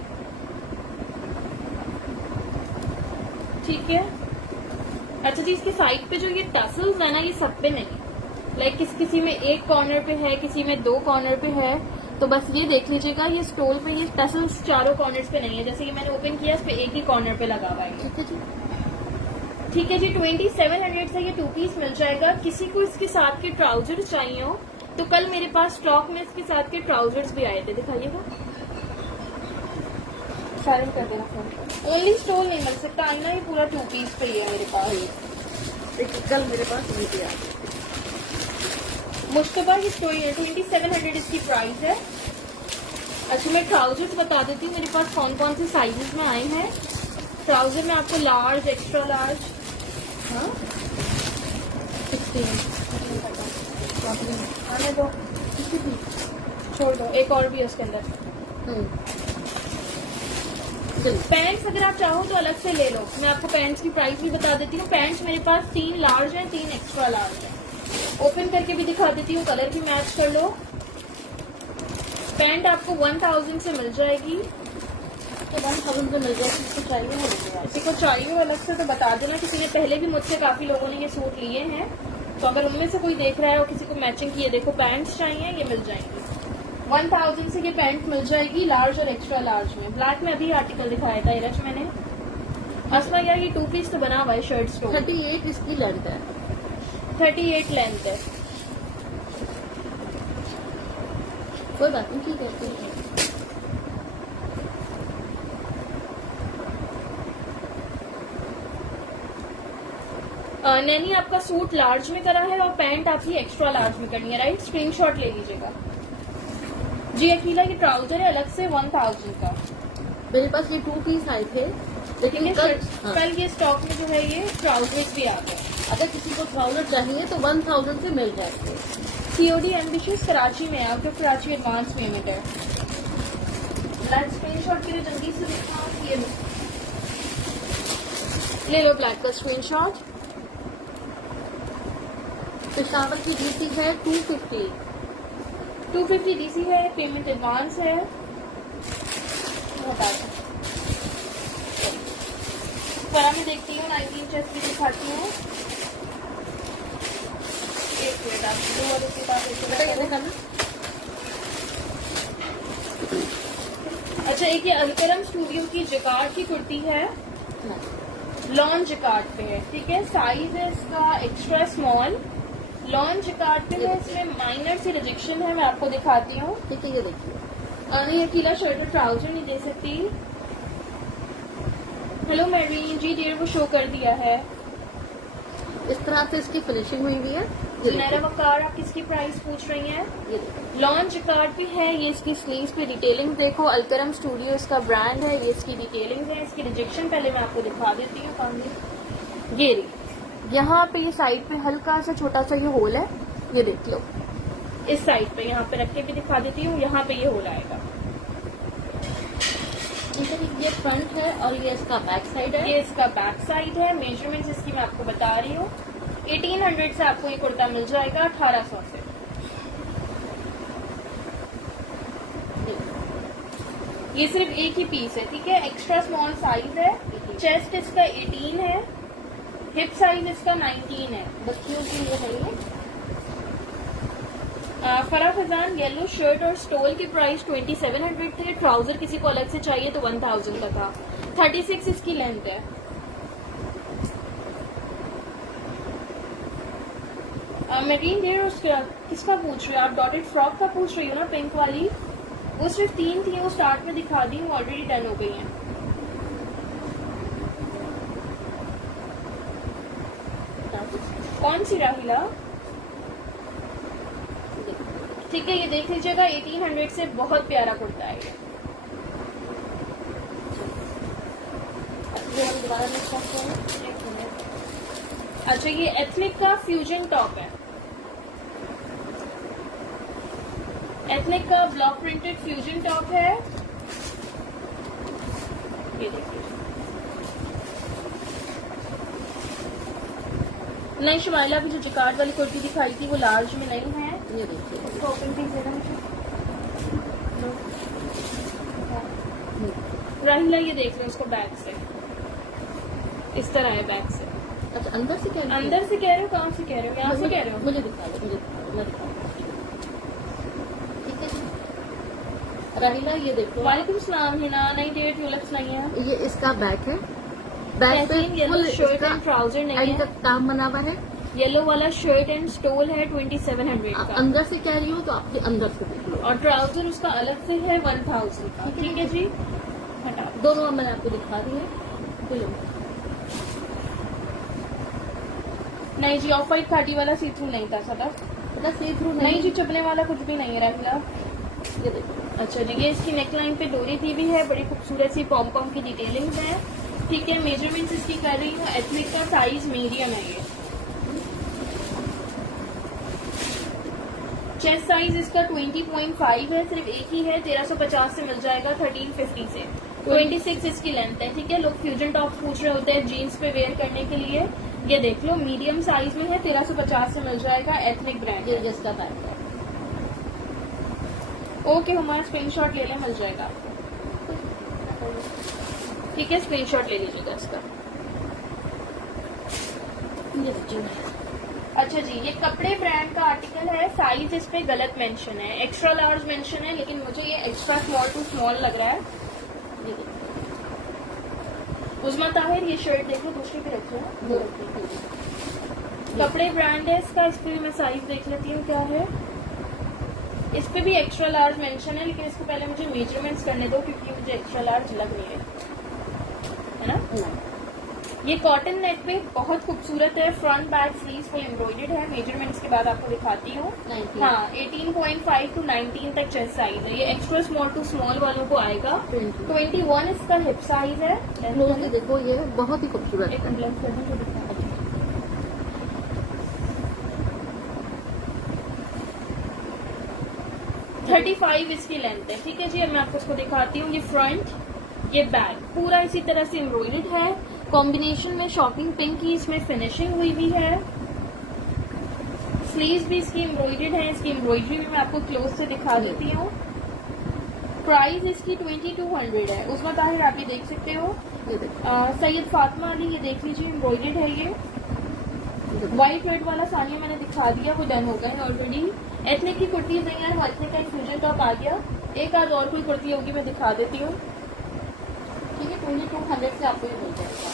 ठीक है। अच्छा जी, इसके साइड पे जो ये टसल्स है ना, ये सब पे नहीं, लाइक किसी में एक कॉर्नर पे है, किसी में 2 कॉर्नर पे है। तो बस ये देख लीजिएगा, ये स्टोल पे ये टसल्स चारों कॉर्नर्स पे नहीं है। जैसे कि मैंने ओपन किया, इस पे एक ही कॉर्नर पे लगा हुआ है। ठीक है जी। ठीक है जी, 2700 से ये 2 पीस मिल जाएगा। किसी को इसके साथ के ट्राउजर्स चाहिए हो तो कल मेरे पास स्टॉक में इसके साथ के ट्राउजर्स भी आए थे, दिखाइएगा। साइलेंट कर देना फोन। ओनली स्टोल नहीं मिल सकता, आईना ही पूरा 2 पीस पे है मेरे पास। देखिए कल मेरे पास ये दिया, मुश्तबा की स्टोरी है। 2700 इसकी प्राइस है। अच्छा मैं ट्राउजर्स बता देती हूँ मेरे पास कौन कौन से साइजेस में आए हैं। ट्राउजर में आपको लार्ज, एक्स्ट्रा लार्ज, हाँ 16 आने दो, छोड़ दो, एक और भी है उसके अंदर। पैंट्स अगर आप चाहो तो अलग से ले लो, मैं आपको पैंट्स की प्राइस भी बता देती हूँ। पैंट्स मेरे पास 3 लार्ज है, 3 एक्स्ट्रा लार्ज है। ओपन करके भी दिखा देती हूँ, कलर भी मैच कर लो। पैंट आपको 1000 से मिल जाएगी। तो 1000 से मिल जाएगी। किसी चाहिए वो लेंगे। किसी को चाहिए अलग से तो बता देना। किसी ने पहले भी मुझसे काफी लोगों ने ये सूट लिए हैं, तो अगर उनमें से कोई देख रहा है और किसी को मैचिंग की, ये देखो पैंट्स चाहिए, ये मिल जाएंगी। 1000 से ये पैंट मिल जाएगी लार्ज और एक्स्ट्रा लार्ज में। ब्लैक में अभी आर्टिकल दिखाया था इरज मैंने। असमा यार ये 2 पीस तो बना हुआ है शर्ट्स को। 38 इसकी लेंथ है, 38 लेंथ है। कोई बात नहीं, ठीक है। नैनी आपका सूट लार्ज में करा है और पैंट आपकी एक्स्ट्रा लार्ज में करनी है, राइट? स्क्रीनशॉट ले लीजिएगा जी। अकेला ये ट्राउजर है अलग से 1000 का। मेरे पास ये 2 पीस आए थे, लेकिन ये हाँ। कल ये स्टॉक में जो है ये ट्राउजर्स भी आ गए। अगर किसी को ट्राउजर चाहिए तो 1000 से मिल जाएंगे। COD एम्बिशियस कराची में है, out of Karachi advance payment है। ब्लैक स्क्रीनशॉट के लिए जल्दी से दिखाओ, ये ले लो ब्लैक का स्क्रीनशॉट। पेशावर की डीसी है 250 DC है, पेमेंट एडवांस है। बता दो पर मैं देखती हूँ 19 चेस्ट भी दिखाती हूँ। एक वेट आप ब्लू वाले के पास बेटा ये दिखाना। अच्छा, एक ये अलकरम स्टूडियो की जकार्ड की कुर्ती है, लॉन जकार्ड पे है, ठीक है। साइज है इसका एक्स्ट्रा स्मॉल, लॉन जकार्ड पे है। इसमें माइनर सी रिजेक्शन है, मैं आपको दिखाती हूँ। ठीक है, ये देखिए। नहीं, अकेला शर्ट और ट्राउजर नहीं दे सकती। हेलो मेरीन जी, डियर वो शो कर दिया है। इस तरह से इसकी फिनिशिंग हुई हुई है। ये जुनैरा देखिए, वकार, आप किसकी प्राइस पूछ रही हैं? ये देखिए। लॉन्च कार्ड भी है, ये इसकी स्लीव्स पे डिटेलिंग देखो, अलकरम स्टूडियो इसका ब्रांड है, ये इसकी डिटेलिंग है। इसकी रिजेक्शन पहले मैं आपको दिखा देती हूँ। कहाँ ये रही, यहाँ पे ये साइड पे हल्का सा छोटा सा ये होल है, ये देख लो। इस साइड पे यहाँ पे रख के भी दिखा देती हूँ, यहाँ पे ये होल आएगा। ये फ्रंट है और ये इसका बैक साइड है। ये इसका बैक साइड है। मेजरमेंट्स इसकी मैं आपको बता रही हूँ। 1800 से आपको ये कुर्ता मिल जाएगा 1800 से। ये सिर्फ एक ही पीस है, ठीक है। एक्स्ट्रा स्मॉल साइज है, चेस्ट इसका 18 है, हिप साइज इसका 19 है। बच्चियों के लिए है ये। फरा फजान येलो शर्ट और स्टोल की प्राइस 2700 थे। ट्राउजर किसी को अलग से चाहिए तो 1000 का था। 36 इसकी लेंथ है। मेरीन डेयर उसका किसका पूछ रहे हो आप? डॉटेड फ्रॉक का पूछ रही हो ना, पिंक वाली? वो सिर्फ 3 थी, वो स्टार्ट में दिखा दी, वो ऑलरेडी डन हो गई है। कौन सी राहिला? ठीक है, ये देख लीजिएगा, 1800 से बहुत प्यारा कुर्ता है ये। ये हम दोबारा देख सकते हैं। एक मिनट। अच्छा, ये एथनिक का फ्यूजन टॉप है। एथनिक का ब्लॉक प्रिंटेड फ्यूजन टॉप है, ये देखिए। नहीं, शिमाइला भी जो जिकार्ड वाली कुर्ती दिखाई थी वो लार्ज में नहीं है। ये देखिए। तो ओपन पीस देना मुझे। राहिला ये देख रहे हो उसको बैक से, इस तरह है बैक से। अच्छा, अंदर से कह रहे हो? अंदर से कह रहे हो? कहाँ से कह रहे हो? यहाँ से कह रहे हो? मुझे दिखा दो, मुझे दिखा दो, मैं दिखा दूँ। ठीक है जी। राहिला ये देखो। वालेकुम सलाम हिना। नहीं, डेट यूलप्स नहीं है। ये इसका बैक है। बैक पे येलो फुल शर्ट इसका एंड ट्राउजर नहीं एंड है। तक काम बना हुआ है। येलो वाला शर्ट एंड स्टोल है 2700 आप का। अंदर से कह रही हो तो आपके अंदर से देख लो। और ट्राउजर उसका अलग से है 1000 का। ठीक है जी, हटा दो। दोनों मैंने आपको दिखा दी है। बोलो। नहीं जी, ऑफ वाइट खाटी वाला सी थ्रू नहीं था सदफ। पता सी थ्रू नहीं जी, चुपने वाला कुछ भी नहीं है राहिला। ये देखो। अच्छा जी, ये इसकी नेकलाइन पे डोरी दी हुई है, बड़ी खूबसूरत सी पॉम पॉम की डिटेलिंग है। ठीक है, मेजरमेंट्स इसकी कर रही हूँ। एथनिक का साइज मीडियम है ये। चेस्ट साइज इसका 20.5 है, सिर्फ एक ही है। 1350 से मिल जाएगा 1350 से। 26 इसकी लेंथ है। ठीक है, लोग फ्यूजन टॉप पूछ रहे होते हैं जीन्स पे वेयर करने के लिए। ये देख लो, मीडियम साइज में है, 1350 से मिल जाएगा। एथनिक ब्रांड ये है। जिसका बैक है। ओके, हमारा स्क्रीनशॉट ले लें, मिल जाएगा। ठीक है, स्क्रीनशॉट ले लीजिएगा इसका। ये देखिए। अच्छा जी, ये कपड़े ब्रांड का आर्टिकल है। साइज इस पे गलत मेंशन है, एक्स्ट्रा लार्ज मेंशन है, लेकिन मुझे ये एक्स्ट्रा स्मॉल टू स्मॉल लग रहा है। ये देखिए। उस्मा ताहिर, ये शर्ट देखो, दूसरी पे रखी है। वो देखिए। कपड़े ब्रांड है इसका। इस पे भी मैं साइज देख लेती हूँ क्या है। इस पे भी एक्स्ट्रा लार्ज मेंशन है, लेकिन इसको पहले मुझे मेजरमेंट्स करने दो, क्योंकि मुझे एक्स्ट्रा लार्ज लग नहीं रही है ना। ये कॉटन नेक पे बहुत खूबसूरत है। Front back sleeves full embroidered है। मेजरमेंट्स के बाद आपको दिखाती हूँ। 19। हाँ, 18.5 to 19 तक चेस्ट साइज है। ये एक्स्ट्रा स्मॉल टू स्मॉल वालों को आएगा। 21 इसका हिप साइज है। क्लोजली देखो, ये बहुत ही खूबसूरत एक है। मिनट कर दूं तो दिखा। 35 इसकी लेंथ है। ठीक है जी, अब मैं आपको इसको दिखाती हूँ। ये फ्रंट, ये बैक पूरा इसी तरह से एम्ब्रॉयडर्ड है। कॉम्बिनेशन में शॉकिंग पिंक की इसमें फिनिशिंग हुई भी है। स्लीव्स भी इसकी एम्ब्रॉयडर्ड है। इसकी एम्ब्रॉयडरी भी मैं आपको क्लोज से दिखा देती हूँ। प्राइस इसकी 2200 है। उसमें ताहिर आप ये देख सकते हो। ये देखो। सैयद फातिमा अली, ये देख लीजिए, एम्ब्रॉयडर्ड है ये। व्हाइट रेड वाला साड़ियाँ मैंने दिखा दिया, वो डन हो गए ऑलरेडी। एथनिक की कुर्तीज नहीं है, वो एथनिक का एक फ्यूजन टॉप आ गया। एक आध और कोई कुर्ती होगी मैं दिखा देती हूँ। ठीक है, 2200 से आपको ये मिल जाएगा।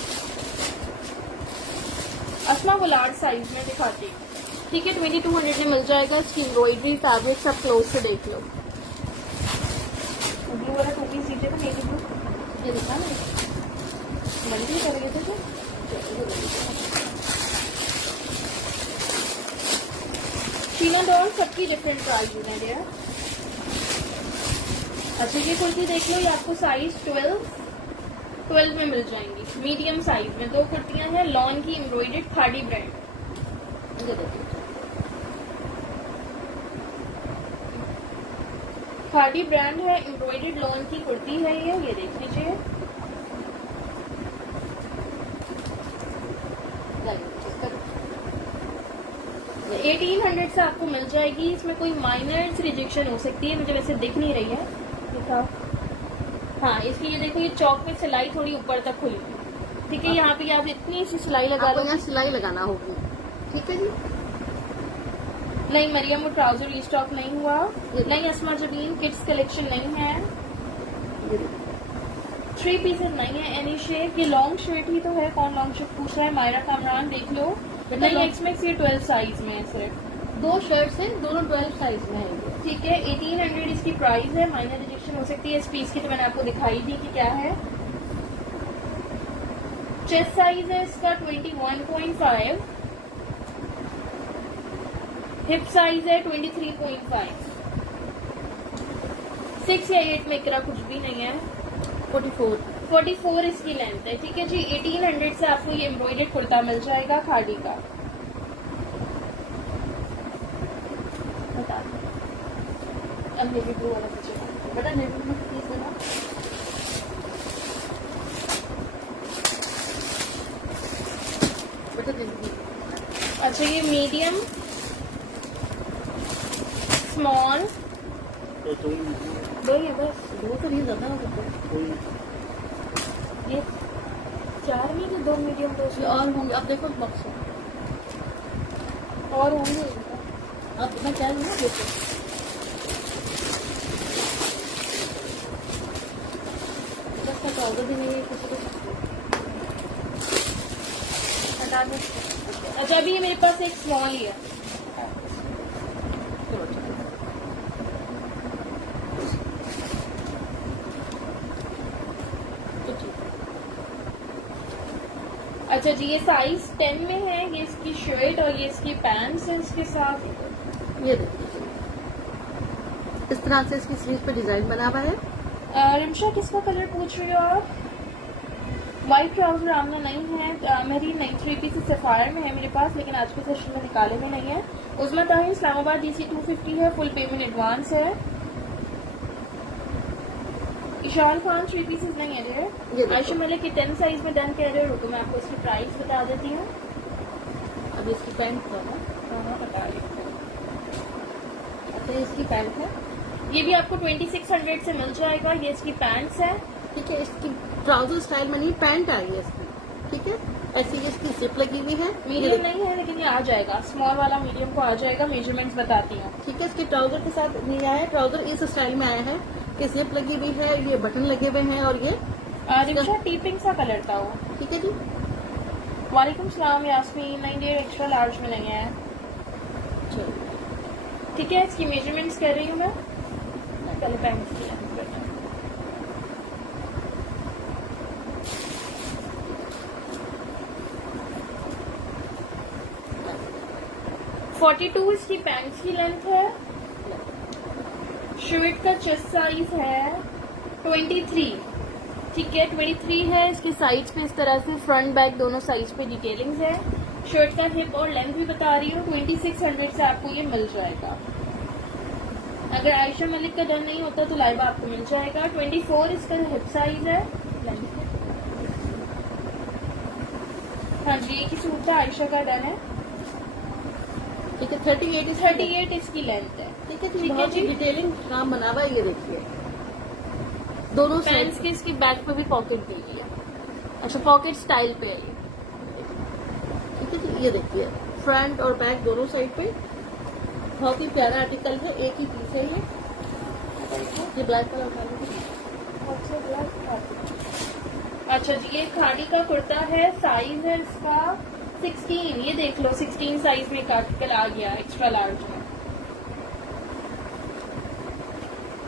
असमा वो लार्ज साइज में दिखाती हूँ। ठीक है, 2200 में मिल जाएगा। इसकी एम्ब्रॉयडरी फैब्रिक सब क्लोज से देख लो। ब्लू वाला टू पीस दीजिए, नेवी ब्लू ये दिखा ना, मंडी करेंगे थे। शीना डॉल सबकी डिफरेंट प्राइस है डियर। अच्छा ये कुर्ती देख लो, ये आपको साइज 12 में मिल जाएंगी, मीडियम साइज में। दो कुर्तियां हैं, लॉन की एम्ब्रॉयडर्ड खाड़ी ब्रांड। ये देखिए, खाड़ी ब्रांड है, एम्ब्रॉयडर्ड लॉन की कुर्ती है ये देख लीजिए। 1800 से आपको मिल जाएगी। इसमें कोई माइनर रिजेक्शन हो सकती है, मुझे वैसे दिख नहीं रही है। दिखाओ। हाँ, इसकी ये देखो, ये चौक में सिलाई थोड़ी ऊपर तक खुली है। ठीक है, यहाँ पे आप इतनी सी सिलाई लगा आपको लो। यहाँ सिलाई लगाना होगी। ठीक है जी। नहीं मरियम, वो ट्राउजर रिस्टॉक नहीं हुआ। नहीं अस्मा जबीन, किड्स कलेक्शन नहीं है। 3 पीसेस नहीं है एनी शेप। ये लॉन्ग शर्ट ही तो है। कौन लॉन्ग शर्ट पूछ रहा है? मायरा कामरान देख लो। नहीं, एक्समैक्स ये 12 साइज में है सिर्फ। 2 शर्ट्स हैं, दोनों 12 साइज में है। ठीक है, 1800 इसकी प्राइस है। माइनर रिजेक्शन हो सकती है। इस पीस की तो मैंने आपको दिखाई दी कि क्या है। चेस्ट साइज है इसका 21.5। हिप साइज है 23.5। 6 या 8 में इकरा कुछ भी नहीं है। 44 इसकी लेंथ है। ठीक है जी, 1800 से आपको ये एम्ब्रॉयडर्ड कुर्ता मिल जाएगा खाड़ी का। बता दो। अब नेवी ब्लू वाला पूछेगा बेटा नेवी ब्लू प्लीज देना। बेटा नेवी ब्लू। अच्छा ये मीडियम, स्मॉल, दो ही बस। 2 तो नहीं ज्यादा हो सकता। ये 4 में तो 2 मीडियम, 2 ये और होंगे, आप देखो बॉक्स में और होंगे। आप मैं क्या लूँ देखो। इसका ट्राउजर भी नहीं है किसी को। हटा दो। अच्छा अभी ये मेरे पास एक स्मॉल ही है। चलो चलो। तो ठीक है। अच्छा जी, ये साइज 10 में है। ये इसकी शर्ट और ये इसकी पैंट्स है इसके साथ। ये देखिए, इस तरह से इसकी स्लीव पे डिजाइन बना हुआ है। रिमशा किसका कलर पूछ रही हो आप? व्हाइट ट्राउजर आमना नहीं है। मेरी नई 3 पीस सफायर में है मेरे पास, लेकिन आज के सेशन में निकाले में नहीं है। उस्मा ताहिर इस्लामाबाद DC 250 है। फुल पेमेंट एडवांस है। इशान खान 3 पीसेस नहीं है ये देर। देखो। आयशा मलिक की 10 साइज में डन कह रहे हो तो मैं आपको इसकी प्राइस बता देती हूँ। अब इसकी पैंट था ना। हाँ बता रही हूँ। अच्छा ये इसकी पैंट है। ये भी आपको 2600 से मिल जाएगा। ये इसकी पैंट्स है। ठीक है, इसकी ट्राउजर स्टाइल में नहीं, पैंट आई है इसकी। ठीक है, ऐसी ये इसकी जिप लगी हुई है। मीडियम नहीं है लेकिन ये आ जाएगा। स्मॉल वाला मीडियम को आ जाएगा। मेजरमेंट्स बताती हूँ। ठीक है, इसके ट्राउजर के साथ नहीं आया है। ट्राउजर इस स्टाइल में आया है कि जिप लगी हुई है, ये बटन लगे हुए हैं और ये रिक्शा टीपिंग सा कलर था वो। ठीक है जी। वालेकुम सलाम यास्मीन। नहीं डेढ़ एक्स्ट्रा लार्ज में नहीं है। चलो ठीक है, इसकी मेजरमेंट्स कर रही हूँ मैं। पहले पैंट्स की length करते हैं। फोर्टी 42 इसकी पैंट्स की लेंथ है। शर्ट का चेस्ट साइज है 23। ठीक है, 23 है। इसकी साइड्स पे इस तरह से फ्रंट बैक दोनों साइज पे डिटेलिंग्स है। शर्ट का हिप और लेंथ भी बता रही हूँ। 2600 से आपको ये मिल जाएगा। अगर आयशा मलिक का डन नहीं होता तो लाइव आपको मिल जाएगा। 24 इसका हिप साइज है। हाँ जी, एक ही सूट था, आयशा का डन है। ठीक है, 38 इसकी लेंथ है। ठीक है जी। ठीक है बहुत जी। डिटेलिंग काम बना हुआ है, ये देखिए दोनों साइड। पैंट्स के इसकी बैक पे भी पॉकेट दी है। अच्छा, पॉकेट स्टाइल पे है ये। ठीक है जी, ये देखिए फ्रंट और बैक दोनों साइड पे। बहुत ही प्यारा आर्टिकल है, एक ही पीस है ये ब्लैक कलर उठा लीजिए। अच्छा जी, ये खादी का कुर्ता है, साइज है इसका 16। ये देख लो 16 साइज में एक आर्टिकल आ गया एक्स्ट्रा लार्ज में।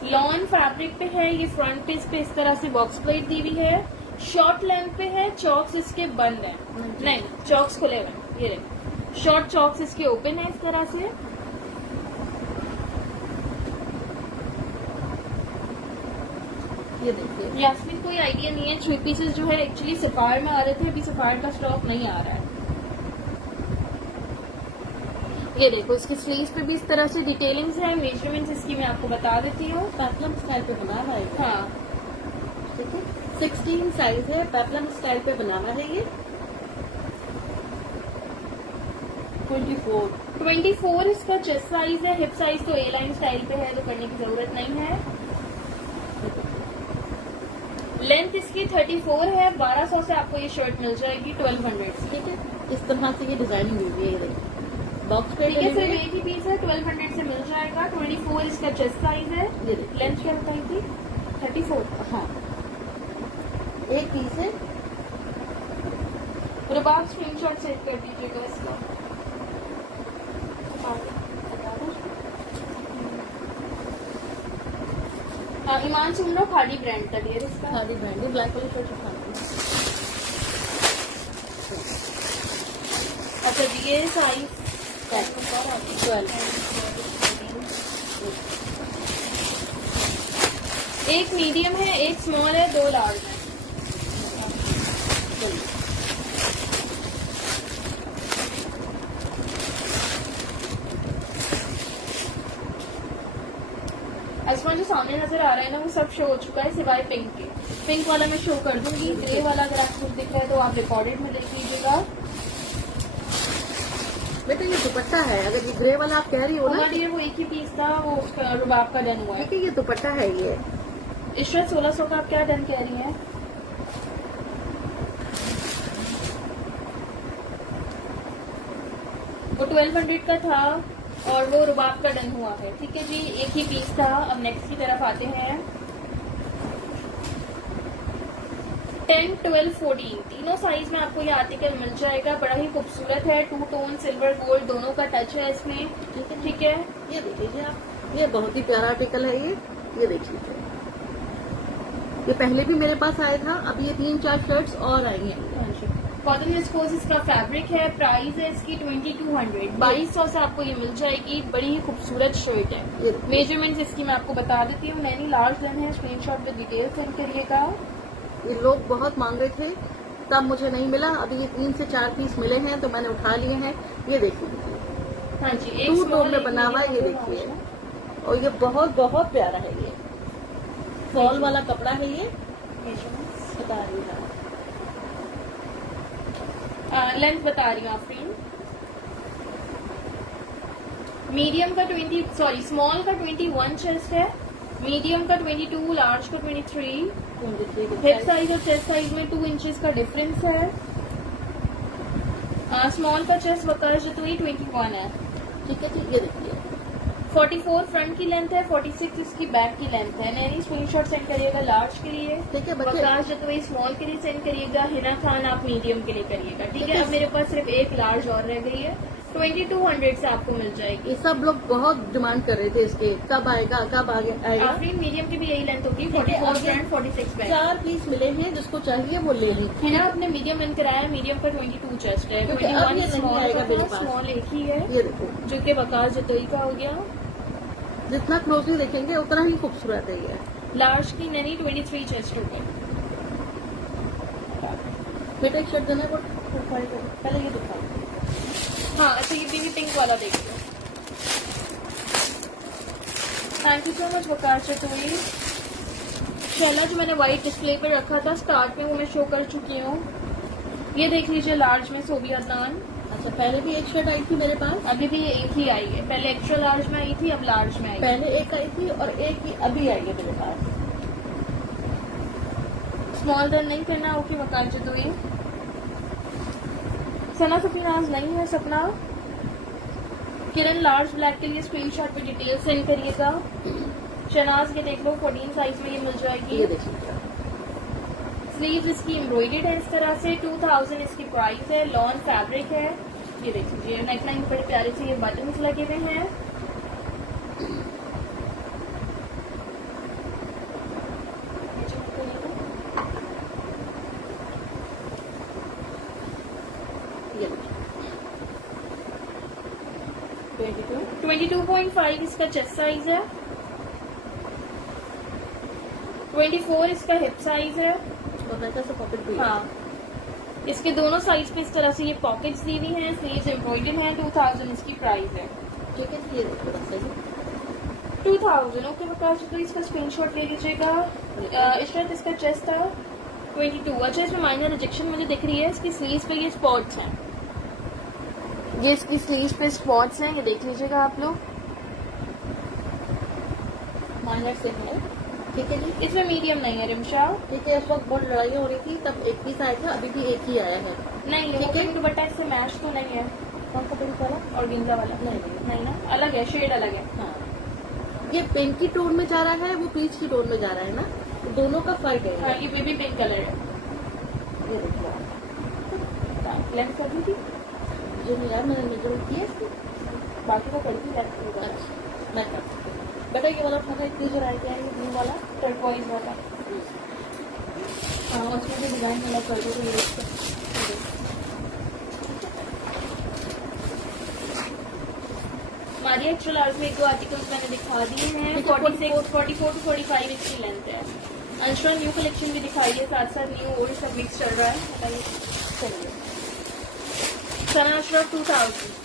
लॉन फैब्रिक पे है, ये फ्रंट पे इस पे इस तरह से बॉक्स प्लेट दी हुई है, शॉर्ट लेंथ पे है, चॉक्स इसके बंद है, नहीं चॉक्स खुले हुए हैं, ये देखो शॉर्ट चॉक्स इसके ओपन है इस तरह से। ये देखिए, यास्मीन कोई आइडिया नहीं है, 3 पीसेस जो है एक्चुअली सफायर में आ रहे थे, अभी सफायर का स्टॉक नहीं आ रहा है। ये देखो इसके स्लीव्स पे भी इस तरह से डिटेलिंग्स है, मेजरमेंट्स इसकी मैं आपको बता देती हूँ। पेप्लम स्टाइल पे बना हुआ है। हाँ ठीक है, 16 साइज है, पेप्लम स्टाइल पे बना हुआ है ये। 24 इसका चेस्ट साइज है, हिप साइज तो ए लाइन स्टाइल पे है तो करने की जरूरत नहीं है। लेंथ इसकी 34 है, 1200 से आपको ये शर्ट मिल जाएगी 1200 से। ठीक है, इस तरह से ये डिजाइनिंग हुई है, ये देखिए बॉक्स पे ठीक है, सिर्फ एक ही पीस है, 1200 से मिल जाएगा। 24 इसका चेस्ट साइज है। ये देखिए, लेंथ क्या बताई थी? 34। हाँ एक पीस है। रुबाब स्क्रीनशॉट सेव कर दीजिएगा इसका। हाँ, ईमान सुन लो, खादी ब्रांड का डियर इसका। खादी ब्रांड है, ब्लैक वाली शर्ट उठा लीजिए। अच्छा जी, ये साइज 12। एक मीडियम है, एक स्मॉल है, 2 लार्ज है। आसमान जो सामने नजर आ रहा है ना, वो सब शो हो चुका है सिवाय पिंक के। पिंक वाला मैं शो कर दूंगी, ग्रे वाला अगर आपको दिख रहा है तो आप रिकॉर्डेड में देख लीजिएगा। बेटा ये दुपट्टा है, अगर ये ग्रे वाला आप कह रही हो ना, हमारे लिए वो एक ही पीस था, वो उसका रुबाब का डन हुआ है। ठीक है, ये दुपट्टा है ये। इशरत 1600 का आप क्या डन कह रही हैं? वो 1200 का था और वो रुबाब का डन हुआ है। ठीक है जी, एक ही पीस था। अब नेक्स्ट की तरफ आते हैं। 10, 12, 14 तीनों साइज में आपको ये आर्टिकल मिल जाएगा। बड़ा ही खूबसूरत है, 2 टोन सिल्वर गोल्ड दोनों का टच है इसमें। ठीक है, ये देख लीजिए आप, ये बहुत ही प्यारा आर्टिकल है ये देख लीजिए। ये पहले भी मेरे पास आया था, अब ये 3-4 शर्ट्स और आएंगे। कॉटन विस्कोस इसका फैब्रिक है। प्राइस है इसकी 2200, 2200 से आपको ये मिल जाएगी। बड़ी ही खूबसूरत शर्ट है। मेजरमेंट्स इसकी मैं आपको बता देती हूँ। नैनी लार्ज लेन है, स्क्रीनशॉट पे डिटेल सेंड करिएगा। ये लोग बहुत मांग रहे थे, तब मुझे नहीं मिला, अभी ये 3 से 4 पीस मिले हैं तो मैंने उठा लिए हैं। ये देख लीजिए, हाँ जी, 2 टोन में बना हुआ है, ये देखिए। और ये बहुत बहुत प्यारा है, ये फॉल वाला कपड़ा है ये। बता रही है, लेंथ बता रही हूँ आप फ्रेंड। मीडियम का स्मॉल का 21 चेस्ट है, मीडियम का 22, लार्ज का 23। हिप साइज और चेस्ट साइज में 2 इंचेस का डिफरेंस है। स्मॉल का चेस्ट वकाश जतोई 21 है। ठीक है जी, ये देखिए 44 फ्रंट की लेंथ है, 46 इसकी बैक की लेंथ है। नैनी स्क्रीनशॉट सेंड करिएगा लार्ज के लिए। ठीक है बच्चे, वकाश जतोई स्मॉल के लिए सेंड करिएगा। हिना खान आप मीडियम के लिए करिएगा। ठीक है, अब मेरे पास सिर्फ एक लार्ज और रह गई है, 2200 से आपको मिल जाएगी। ये सब लोग बहुत डिमांड कर रहे थे इसके, कब आएगा कब आएगा। आफरीन मीडियम की भी यही लेंथ होगी, 44 फ्रंट 46 बैक। 4 पीस मिले हैं, जिसको चाहिए वो ले ली। है ना, आपने मीडियम इन कराया, मीडियम का 22 चेस्ट है, क्योंकि अब ये 21 नहीं आएगा मेरे पास। स्मॉल एक ही है, ये देखो, जो कि वकाश जतोई का हो गया। जितना क्लोजली देखेंगे उतना ही खूबसूरत है ये। लार्ज की नैनी 23 चेस्ट हो गई। बेटा एक शर्ट देना है, वो पहले ये दिखाओ। हाँ, अच्छा ये बेबी पिंक वाला देख लो। Thank you so much Waqas Jatoi. Shaila जो मैंने व्हाइट डिस्प्ले पे रखा था स्टार्ट में, वो मैं शो कर चुकी हूँ। ये देख लीजिए लार्ज में सोबिया अदनान। अच्छा, पहले भी एक शर्ट आई थी मेरे पास, अभी भी ये एक ही आई है। पहले एक्स्ट्रा लार्ज में आई थी, अब लार्ज में आई है। पहले एक आई थी और एक ही अभी आई है मेरे पास। स्मॉल डन नहीं करना, ओके वकाश जतोई। सना सफीनाज नहीं है, सपना किरण लार्ज ब्लैक के लिए स्क्रीनशॉट पे डिटेल सेंड करिएगा। शनाज के देख लो 14 साइज में ये मिल जाएगी। ये देखिए स्लीव्स इसकी एम्ब्रॉयडेड है इस तरह से। 2000 इसकी प्राइस है। लॉन फैब्रिक है। ये देख लीजिए नेकलाइन बड़े प्यारे से ये बटन्स लगे हुए हैं। ये देखिए 22 22.5 इसका चेस्ट साइज है। 24 इसका हिप साइज है। और वैसा सा पॉकेट भी है। हाँ, इसके दोनों साइज पे इस तरह से ये पॉकेट्स दी हुई हैं। स्लीव्स एम्ब्रॉयडर्ड हैं। 2000 इसकी प्राइस है। ठीक है, ये देखिए बस सही 2000 ओके बकाश, तो इसका स्क्रीनशॉट ले लीजिएगा। इस तरह इसका चेस्ट था 22। अच्छा, इसमें माइनर रिजेक्शन मुझे दिख रही है। इसकी स्लीव्स पे ये स्पॉट्स हैं। ये इसकी स्लीव्स पे स्पॉट्स हैं, ये देख लीजिएगा आप लोग। माइनर से है। ठीक है जी, इसमें मीडियम नहीं है रिमशा। ठीक है। इस वक्त बहुत लड़ाई हो रही थी, तब एक पीस आया था, अभी भी एक ही आया है। नहीं, ठीक है। वो दुपट्टा इससे मैच तो नहीं है। कौन सा पिंक वाला? और गिंजा वाला नहीं। नहीं ना, अलग है, शेड अलग है। हाँ, ये पिंक की टोन में जा रहा है, वो पीच की टोन में जा रहा है ना, तो दोनों का फर्क है। हाँ, ये बेबी पिंक कलर है। ये देखिए आप। लेंथ कर दी थी, जो नहीं यार मैंने मेजर किया इसकी। बाकी तो कर दी लेंथ होगा। अच्छा, मैं कर सकती हूँ। बेटा ये वाला उठाना, इतनी जो राइट है, ये ब्लू वाला। टर्कोइज वाला। हाँ, उसमें भी डिजाइन अलग कर दो तो ये देखो। मारिया एक्स्ट्रा लार्ज में एक दो आर्टिकल्स मैंने दिखा दिए हैं। 46, 44 to 45 इसकी लेंथ है। अंशरा न्यू कलेक्शन भी दिखाई है, साथ साथ न्यू ओल्ड सब मिक्स चल रहा है। बताइए। चलिए सना अशरफ 2000।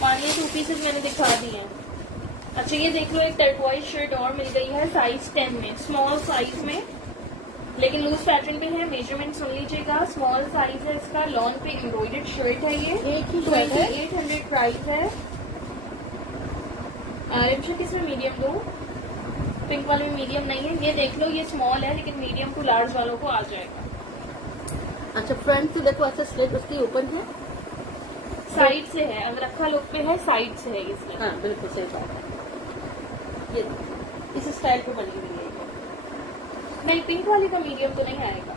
पानी 2 पीसेज मैंने दिखा दिए हैं। अच्छा, ये देख लो, एक टर्कोइज शर्ट और मिल गई है साइज 10 में, स्मॉल साइज में, लेकिन लूज पैटर्न पे है। मेजरमेंट सुन लीजिएगा। स्मॉल साइज है इसका। लॉन पे एम्ब्रॉयडर्ड शर्ट है ये। एक ही शर्ट है। 2800 प्राइस है। रिमशा किसमें मीडियम दो? पिंक वाले में मीडियम नहीं है। ये देख लो, ये स्मॉल है लेकिन मीडियम टू लार्ज वालों को आ जाएगा। अच्छा, फ्रंट से देखो ऐसा स्लिट उसकी ओपन है, साइड से है, अगर रखा लुक पे है, साइड से है इसमें। हाँ बिल्कुल सही बात है। ये देखो, इस स्टाइल पे बनी हुई है ये। नहीं, पिंक वाली का मीडियम तो नहीं आएगा।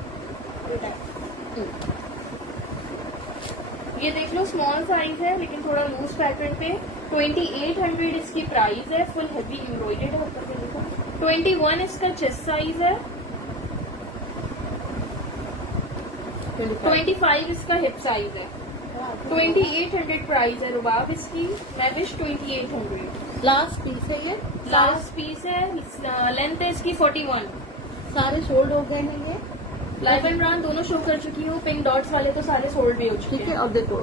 ये देख लो, स्मॉल साइज है लेकिन थोड़ा लूज पैटर्न पे। 2800 इसकी प्राइस है। फुल हैवी एम्ब्रॉयडर्ड है ऊपर से देखो। 21 इसका चेस्ट साइज है। 25 इसका हिप साइज है। 2800 प्राइस है रुबाब इसकी। मैविश 2800 लास्ट पीस है ये। लास्ट पीस है। लेंथ है इसकी 41। सारे शोल्ड हो गए हैं ये। लाइफ एंड ब्रांड दोनों शो कर चुकी हूँ। पिंक डॉट्स वाले तो सारे सोल्ड भी हो चुके ठीक है। हैं। और देखो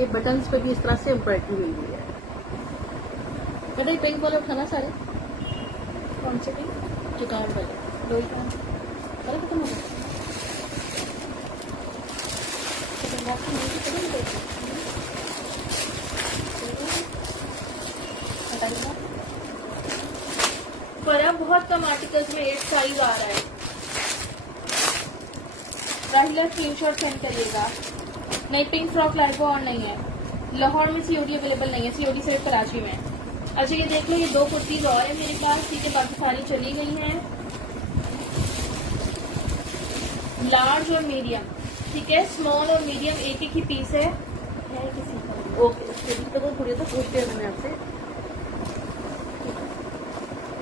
ये बटन्स पे भी इस तरह से एम्ब्रॉयडरी हुई हुई है। बेटा ये पिंक वाले उठाना सारे, कौन से पिंक? चिकन वाले। दो ही काम। सारे खत्म हो गए। फरा बहुत कम आर्टिकल्स में 8 साइज आ रहा है। राहिला स्क्रीनशॉट सेंड करिएगा। नहीं, पिंक फ्रॉक लाइको और नहीं है। लाहौर में सीओडी अवेलेबल नहीं है। सीओडी सिर्फ कराची में है। अच्छा, ये देख लो, ये 2 कुर्तीज और है मेरे पास। ठीक है, बाकी सारी चली गई हैं। लार्ज और मीडियम, ठीक है। स्मॉल और मीडियम एक एक ही पीस है। किसी का ओके, तो थोड़ी तो पूछते हैं मैंने आपसे।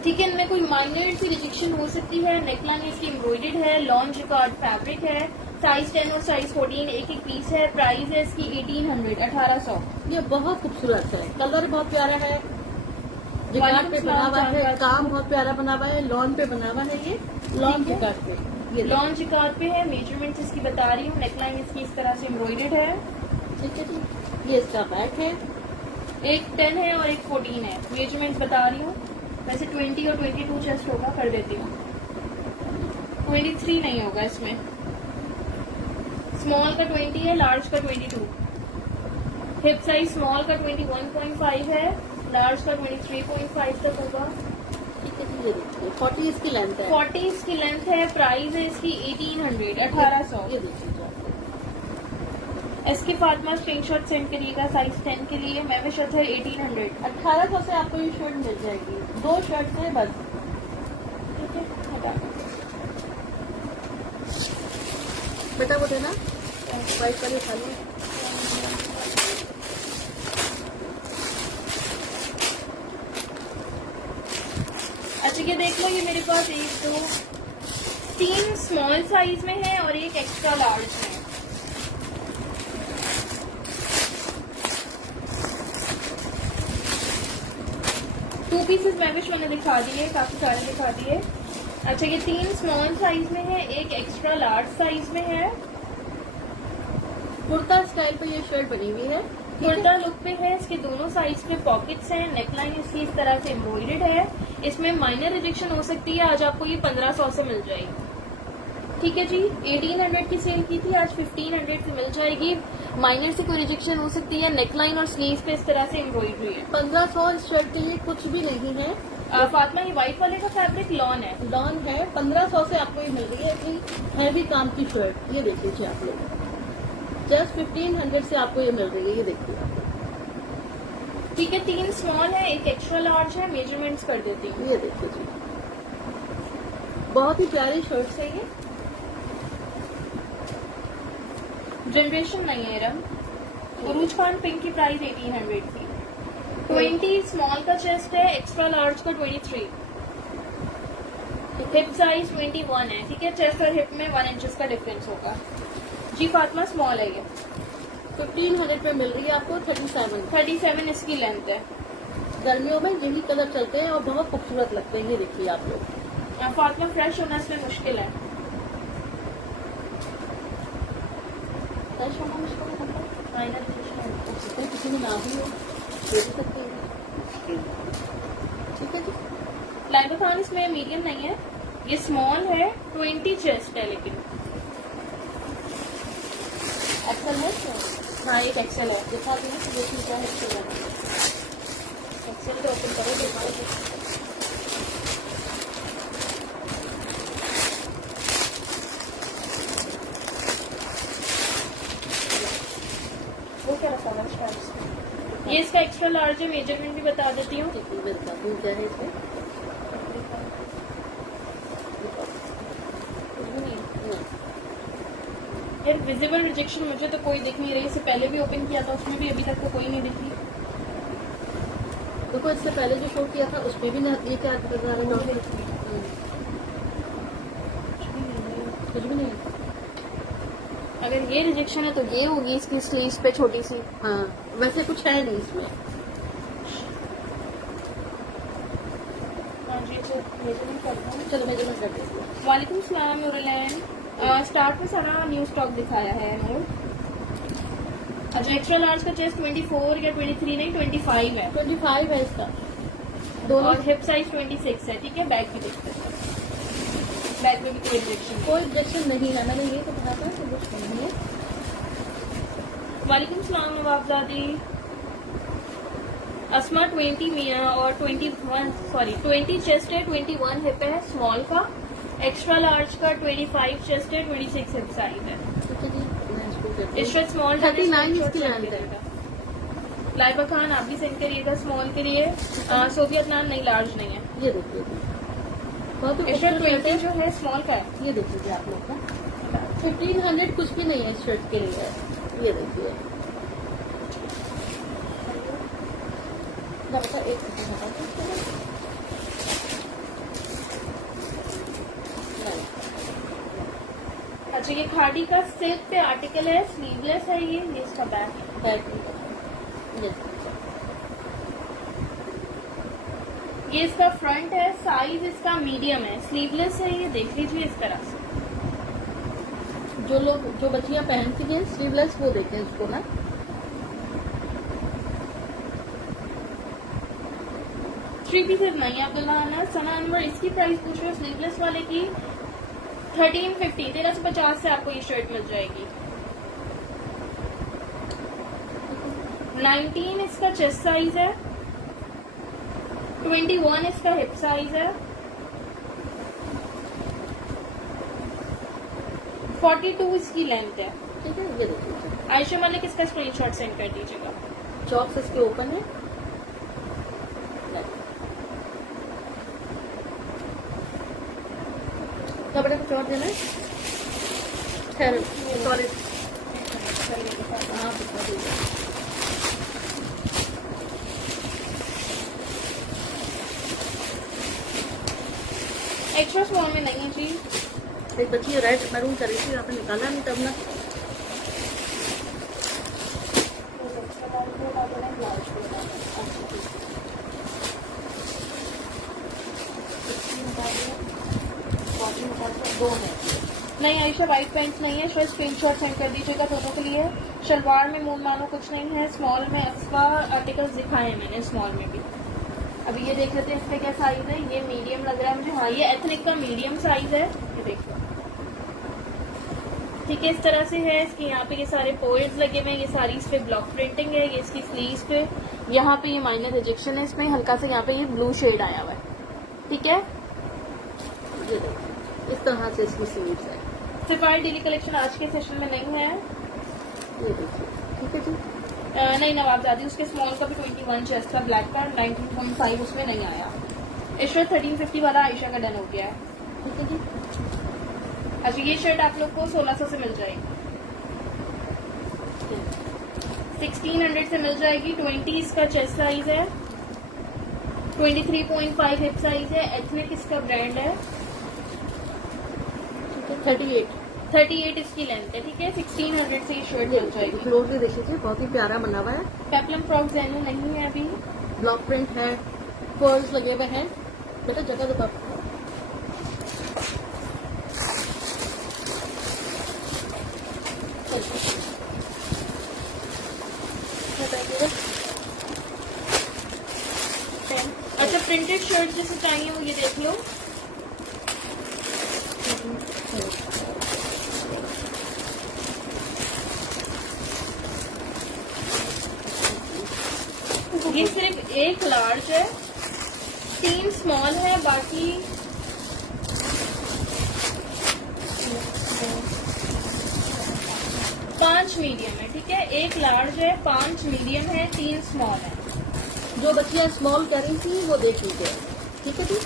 ठीक है, इनमें कोई माइनर सी रिजेक्शन हो सकती है। नेकलाइन इसकी एम्ब्रॉयडर्ड है। लॉन जिकार्ड फैब्रिक है। साइज 10 और साइज 14 एक एक पीस है। प्राइस है इसकी 1800 1800। ये बहुत खूबसूरत है, कलर बहुत प्यारा है, जिकार्ड पे बना हुआ है, काम बहुत प्यारा बना हुआ है, लॉन पे बना हुआ है। ये लॉन जिकार्ड पे, ये लॉन जिकार्ड पे है। मेजरमेंट इसकी बता रही हूँ। नेकलाइन इसकी इस तरह से एम्ब्रॉयडर्ड है। ठीक है जी। ये इसका बैक है। एक 10 है और एक 14 है। मेजरमेंट बता रही हूँ। वैसे 20 और 22 चेस्ट होगा, कर देती हूँ। 23 नहीं होगा इसमें। स्मॉल का 20 है, लार्ज का 22। हिप साइज स्मॉल का 21.5 है, लार्ज का 23.5 तक होगा। ठीक है जी, ये देखिए 40 इसकी लेंथ है। 40 इसकी लेंथ है। प्राइस है इसकी 1800 1800। ये देखिए एसके फातिमा स्क्रीनशॉट सेंड करिएगा साइज 10 के लिए। मैविश अथर 1800। 1800 से आपको ये शर्ट मिल जाएगी, 2 शर्ट है बस। ठीक है, हटा दो। बेटा वो देना वाइट वाली खा लो। अच्छा ये देख लो, ये मेरे पास 1 2 3 स्मॉल साइज में है और एक एक्स्ट्रा लार्ज में है। टू पीसेस मैविश मैंने दिखा दिए, काफी सारे दिखा दिए। अच्छा ये 3 स्मॉल साइज में है, एक एक्स्ट्रा लार्ज साइज में है। कुर्ता स्टाइल पे ये शर्ट बनी हुई है। कुर्ता लुक पे है, इसके दोनों साइड्स पे पॉकेट्स हैं, नेकलाइन इसकी इस तरह से एम्ब्रॉयडर्ड है। इसमें माइनर रिजेक्शन हो सकती है, आज आपको ये 1500 से मिल जाएगी। ठीक है जी, 1800 की सेल की थी, आज 1500 से मिल जाएगी। माइनर से कोई रिजेक्शन हो सकती है, नेकलाइन और स्लीव पे इस तरह से एम्ब्रॉयडरी है। 1500 इस शर्ट के लिए कुछ भी नहीं है। फातिमा ये व्हाइट वाले का फैब्रिक लॉन है। लॉन है, 1500 से आपको ये मिल रही है इतनी हैवी काम की शर्ट। ये देख लीजिए आप लोग, जस्ट 1500 से आपको ये मिल रही है। ये देखिए आप लोग। ठीक है, 3 स्मॉल है, एक एक्स्ट्रा लार्ज है। मेजरमेंट्स कर देती हूँ। ये देखिए जी, बहुत ही प्यारी शर्ट है ये। जनरेशन नहीं है रंग। उरूज खान पिंक की प्राइस 1800 थी। 20 स्मॉल का चेस्ट है, एक्स्ट्रा लार्ज का 23। हिप साइज 21 है। ठीक है, चेस्ट और हिप में 1 इंचेस का डिफरेंस होगा। जी फातिमा स्मॉल है ये, 1500 पे मिल रही है आपको। 37 इसकी लेंथ है। गर्मियों में यही कलर चलते हैं और बहुत खूबसूरत लगते हैं। ये देखिए आप लोग। फातिमा फ्रेश होना इसमें मुश्किल है। फ्रेश होना मुश्किल है मतलब माइनर रिजेक्शन किसी में ना भी हो, दे भी सकती है। ठीक है जी। लाइबा खान इसमें मीडियम नहीं है, ये स्मॉल है। 20 चेस्ट है लेकिन। एक्सल है क्या? हाँ एक एक्सेल है। दिखा दी तो देखिए क्या है। एक्सेल तो ओपन करो, दिखाओ। वो क्या रखा हुआ है स्ट्रैप्स? ये इसका एक्स्ट्रा लार्ज है, मेजरमेंट भी बता देती हूँ। मैं बताती हूँ क्या है इसमें। यार विजिबल रिजेक्शन मुझे तो कोई दिख नहीं रही। इससे पहले भी ओपन किया था, उसमें भी अभी तक तो कोई नहीं दिखी। देखो इससे पहले जो शो किया था उसमें भी ना ये क्या कर रहा है। कुछ भी नहीं। अगर ये रिजेक्शन है तो ये होगी इसकी स्लीव्स पे छोटी सी। हाँ वैसे कुछ है नहीं इसमें। हाँ जी, तो मेजरमेंट करता हूँ। चलो मेजरमेंट कर देती हूँ। वालेकुम सलाम नूरलैन। स्टार्ट में सारा न्यू स्टॉक दिखाया है नूर। अच्छा एक्स्ट्रा लार्ज का चेस्ट 24 या 23 नहीं 25 है। 25 है इसका दोनों। और हिप साइज 26 है। ठीक है, बैक भी देख सकते हैं। बैक में भी कोई रिजेक्शन। कोई रिजेक्शन नहीं है, मैंने ये तो कहा था कि कुछ नहीं है। वालेकुम सलाम नवाबजादी। अस्मा 20 मियाँ और 20 चेस्ट है, 21 हिप है स्मॉल का। एक्स्ट्रा लार्ज का 25 चेस्ट है, 26 हिप साइज है। ठीक है जी, मैं इसको करती हूँ। इससे स्मॉल 39 इसकी लेंथ है। लाइबा खान आप भी सेंड करिएगा स्मॉल के लिए। सोफियत नाम नहीं, लार्ज नहीं है। ये देखिए बहुत ही एक्स्ट्रा खूबसूरत 20 है। जो है स्मॉल का है। ये देखिए आप लोग का 1500 कुछ भी नहीं है इस शर्ट के लिए। ये देखिए बता एक अच्छा ये खादी का सिल्क पे आर्टिकल है, स्लीवलेस है। ये इसका बैक। बैक ये इसका फ्रंट है, साइज इसका मीडियम है, स्लीवलेस है। ये देख लीजिए इस तरह से। जो बच्चियां पहनती हैं स्लीवलेस वो देखें उसको ना। थ्री पीसेस नहीं अब्दुल्ला आना सना अनवर। इसकी प्राइस पूछ रहे हो स्लीवलेस वाले की 1350 1350 से आपको ये शर्ट मिल जाएगी। 19 इसका चेस्ट साइज है, 21 इसका हिप साइज है, 42 इसकी लेंथ है। ठीक है ये देखिए आयशा मलिक इसका स्क्रीनशॉट सेंड कर दीजिएगा। चौक से इसके ओपन है। कपड़े कुछ और देना है? खैर सॉरी, हाँ बता दीजिए। एक्स्ट्रा स्मॉल में नहीं है जी। एक बच्ची रेड मैरून कर रही थी, आपने निकाला नहीं तब ना। दो है नहीं आयशा, व्हाइट पैंट नहीं है, इसका स्क्रीनशॉट सेंड कर दीजिएगा दोनों के लिए। शलवार में मून मानो कुछ नहीं है। स्मॉल में एक्स्ट्रा आर्टिकल्स दिखाए हैं मैंने, स्मॉल में भी। अभी ये देख लेते हैं इसका क्या साइज है। ये मीडियम लग रहा है मुझे। हाँ, ये एथनिक का मीडियम साइज है, ये देखो। ठीक है, इस तरह से है। इसके यहाँ पे ये सारे पोएट्स लगे हुए हैं, ये सारी इस पे ब्लॉक प्रिंटिंग है। ये इसकी स्लीव्स पे यहाँ पे ये माइनर रिजेक्शन है, इसमें हल्का सा यहाँ पे ये ब्लू शेड आया हुआ है। ठीक है, ये देखिए इस तरह से इसकी स्लीव्स है। सिफायर डेली कलेक्शन आज के सेशन में नहीं है। ये देखिए, ठीक है जी। नहीं नवाबजादी, उसके स्मॉल का भी 21 चेस्ट था ब्लैक का, 19.5 उसमें नहीं आया। इस शर्ट 1350 वाला आयशा का डन हो गया है। ठीक है जी। अच्छा, ये शर्ट आप लोग को 1600 से मिल जाएगी, 1600 से मिल जाएगी। 20 इसका चेस्ट साइज है, 23.5 हिप साइज है। एथनिक इसका ब्रांड है। 38 इसकी लेंथ है। ठीक है, 1600 से ये शर्ट मिल जाएगी। क्लोजली देखिए, बहुत ही प्यारा बना हुआ है। पेप्लम फ्रॉक जेनू नहीं है अभी। ब्लॉक प्रिंट है, पर्ल्स लगे हुए हैं। बेटा जगह दो, अच्छा, प्रिंटेड शर्ट जैसे चाहिए वो ये देख लो। ये सिर्फ एक लार्ज है, 3 स्मॉल है, बाकी 5 मीडियम है। ठीक है, एक लार्ज है, 5 मीडियम है, 3 स्मॉल है। जो बच्चियां स्मॉल कर रही थी वो देख लीजिए। ठीक है जी।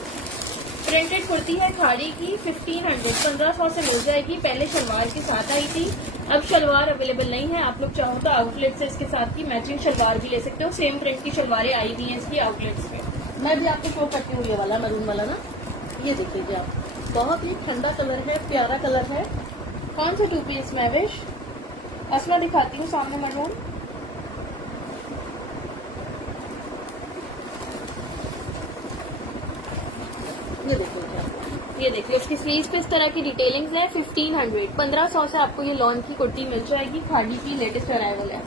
प्रिंटेड कुर्ती है खाड़ी की, 1500 से मिल जाएगी। पहले शलवार के साथ आई थी, अब शलवार अवेलेबल नहीं है। आप लोग चाहो तो आउटलेट से इसके साथ की मैचिंग शलवार भी ले सकते हो। सेम प्रिंट की शलवारें आई हुई हैं इसकी आउटलेट्स पे। मैं भी आपको शो करती हूँ, ये वाला मरून वाला ना, ये देख लीजिए आप। बहुत ही ठंडा कलर है, प्यारा कलर है। कौन सा 2 पीस मैविश? असला दिखाती हूँ सामने मरून। ये देखिए आप, ये देखिए इसकी स्लीव्स पे इस तरह की डिटेलिंग्स है। 1500 से आपको ये लॉन की कुर्ती मिल जाएगी। खाड़ी की लेटेस्ट अराइवल है।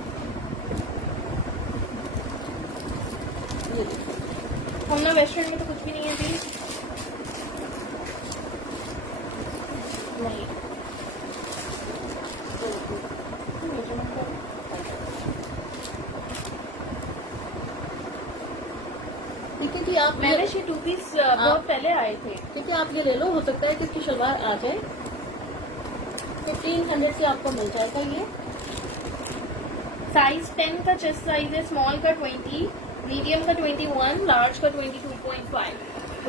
ये देखिए होना वेस्टर्न में तो कुछ भी नहीं है अभी। नहीं, ठीक है कि आप मैंने ये 2 पीस बहुत पहले आए थे। ठीक है, आप ये ले लो। हो सकता है कि इसकी शलवार आ जाए। 1500 से आपको मिल जाएगा ये। साइज 10 का चेस्ट साइज है, स्मॉल का 20, मीडियम का 21, लार्ज का 22.5।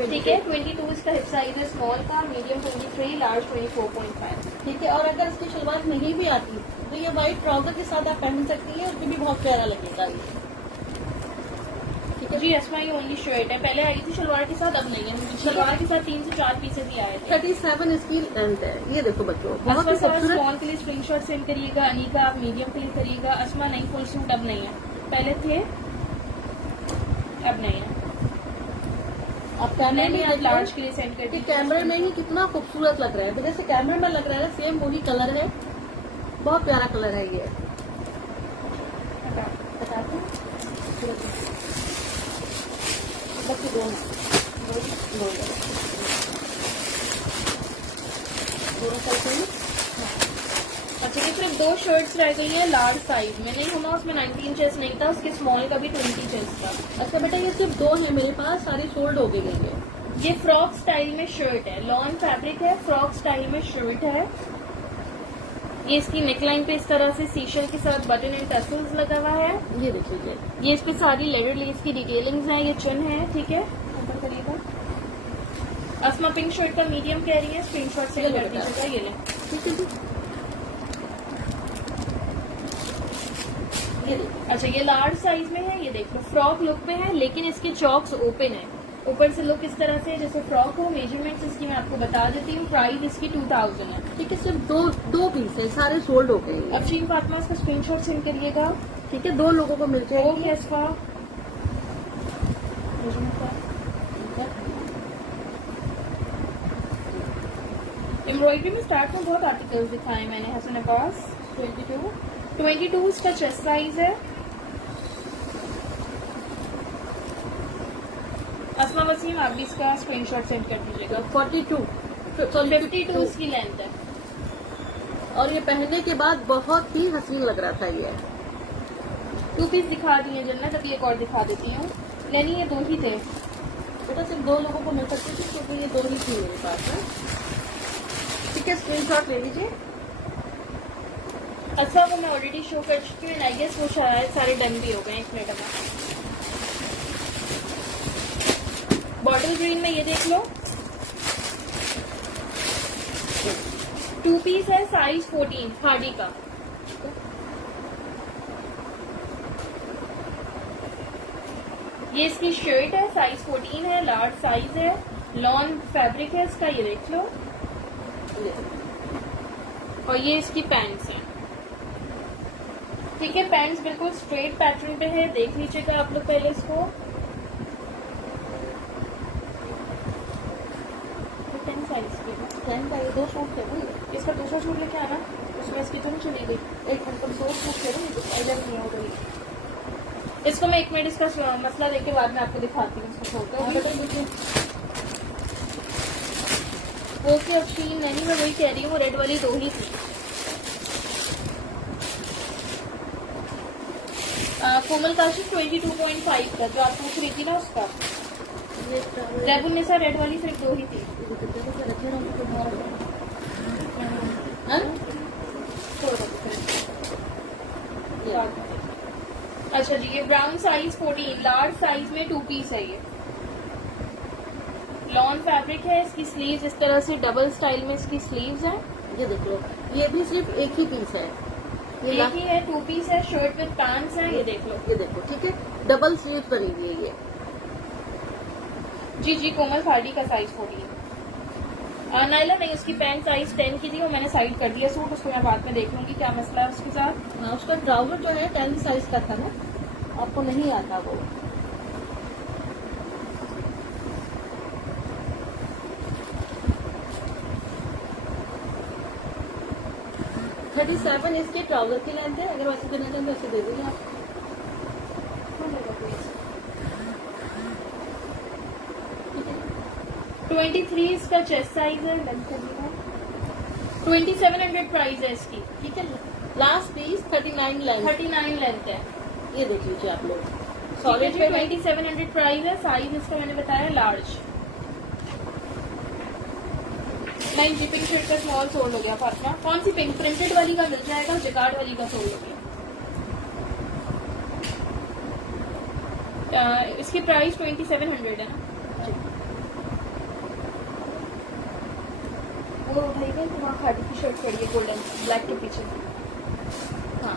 ठीक है, 22 इसका हिप साइज है स्मॉल का, मीडियम 23, लार्ज 24.5। ठीक है, और अगर इसकी शलवार नहीं भी आती तो ये व्हाइट ट्राउजर के साथ आप पहन सकती है, उसमें भी बहुत प्यारा लगेगा ये। ठीक है जी, असमा ये ओनली शर्ट है। पहले आई थी शलवार के साथ, अब नहीं है। शलवार के साथ 3 से 4 पीसेज ही आए थे। 37 इसकी लेंथ है। ये देखो बच्चों, बहुत ही असमा साहब खूबसूरत। स्मॉल के लिए स्क्रीनशॉट सेंड करिएगा। अनीका आप मीडियम के लिए करिएगा। असमा नहीं, फुल सूट अब नहीं है, पहले थे अब नहीं है। आप कैमरे में आप लार्ज के लिए सेंड कर कि कैमरे में ही कितना खूबसूरत लग रहा है, जैसे कैमरे में लग रहा है सेम वही कलर है। बहुत प्यारा कलर है ये। बताते हैं बच्चे दोनों करते हैं। अच्छा, ये सिर्फ 2 शर्ट्स रह गई है लार्ज साइज में। नहीं होना उसमें 19 चेस्ट नहीं था, उसके स्मॉल का भी 20 चेस्ट था। अच्छा बेटा, ये सिर्फ 2 है मेरे पास, सारी सोल्ड हो गई है। ये फ्रॉक स्टाइल में शर्ट है, लॉन फैब्रिक है, फ्रॉक स्टाइल में शर्ट है। ये इसकी नेकलाइन पे इस तरह से सीशल के साथ बटन एंड टसल्स लगा हुआ है। ये देखिए ये इस पे सारी लेडर लेस की डिटेलिंग्स हैं। ये चुन है, ठीक है, ऊपर करिएगा। अस्मा पिंक शर्ट का मीडियम कह रही है, स्क्रीनशॉट से कर दीजिएगा। ये लें, ठीक है जी। ये देखिए अच्छा ये लार्ज साइज में है। ये देख लो फ्रॉक लुक में है, लेकिन इसके चॉक्स ओपन है। ऊपर से लुक इस तरह से जैसे फ्रॉक हो। मेजरमेंट्स इसकी मैं आपको बता देती हूँ। प्राइस इसकी 2000 है। ठीक है, सिर्फ दो पीस है, सारे सोल्ड हो गए हैं। अफशीन फातिमा इसका स्क्रीनशॉट सेंड करिएगा। ठीक है, 2 लोगों को मिल जाएगी। ओके अस्फा, एम्ब्रॉयडरी में स्टार्ट में बहुत आर्टिकल्स दिखाए मैंने। हसन अब्बास 22 इसका चेस्ट साइज है। अस्मा वसीम आप भी इसका स्क्रीनशॉट सेंड कर दीजिएगा। 52 इसकी लेंथ है। और ये पहनने के बाद बहुत ही हसीन लग रहा था ये। 2 पीस दिखा दिए जन्नत, अभी एक और दिखा देती हूँ। यानी ये 2 ही थे बेटा, सिर्फ 2 लोगों को मिल सकती थी क्योंकि ये 2 ही थी मेरे पास है। ठीक है, स्क्रीनशॉट ले लीजिए। अच्छा वो मैं ऑलरेडी शो कर चुकी हूँ। आई गेस वो शायद सारे डन भी हो गए। 1 मिनट में बॉटल ग्रीन में ये देख लो, 2 पीस है, साइज 14 खादी का। ये इसकी शर्ट है, साइज 14 है, लार्ज साइज है, लॉन फैब्रिक है इसका। ये देख लो। और ये इसकी पैंट्स हैं। ठीक है, पैंट्स बिल्कुल स्ट्रेट पैटर्न पे है। देख लीजिएगा आप लोग पहले इसको। 10 साइज की है। 10 का ये 2 सूट थे भाई। इसका दूसरा सूट लेके आना, उसमें इसकी तो नहीं चली गई। एक मिनट, 2 सूट ले रही नहीं हो गई। इसको मैं 1 मिनट इसका मसला देके बाद में आपको दिखाती हूँ इसका फोटो। ओके अफशीन, नहीं मैं वही कह रही हूँ, वो रेड वाली 2 ही थी। कोमल काशिफ 22.5 का जो आप पूछ रही थी ना, उसका रेबुनिसा रेड वाली सिर्फ 2 ही थी। अच्छा जी, ये ब्राउन साइज 14 लार्ज साइज में 2 पीस है। ये लॉन फैब्रिक है। इसकी स्लीव्स इस तरह से डबल स्टाइल में इसकी स्लीव्स हैं। ये देख लो, ये भी सिर्फ एक ही पीस है। एक ही है, 2 पीस है, शर्ट विद पैंट्स है। ये देख लो, ये देखो, ठीक है, डबल स्लीव बनी हुई है ये। जी कोमल खाड़ी का साइज 14। नाइला नहीं, उसकी पैंट साइज 10 की थी और मैंने साइड कर दिया सूट। उसको मैं बाद में देख लूंगी क्या मसला है उसके साथ। हाँ, उसका ट्राउजर जो है 10 साइज का था ना, आपको नहीं आता वो। थर्टी 37 इसके ट्राउजर की लेंथ है। अगर वैसे देना चाहें तो ऐसे दे देंगे आप। 23 इसका चेस्ट साइज है। 2700 प्राइस है इसकी। ठीक है, लास्ट पीस 39 लेंथ। 39 लेंथ है। ये देख लीजिए आप लोग। सॉलिड पे 2700 प्राइस है। साइज इसका मैंने बताया लार्ज। नहीं जी, पिंक शर्ट का स्मॉल सोल्ड हो गया फातिमा। कौन सी पिंक? प्रिंटेड वाली का मिल जाएगा, जिकार्ड वाली का सोल्ड हो गया। इसकी प्राइस 2700 है ना। वो भाई का वहाँ खादी की शर्ट पड़ी है गोल्डन ब्लैक के पीछे। हाँ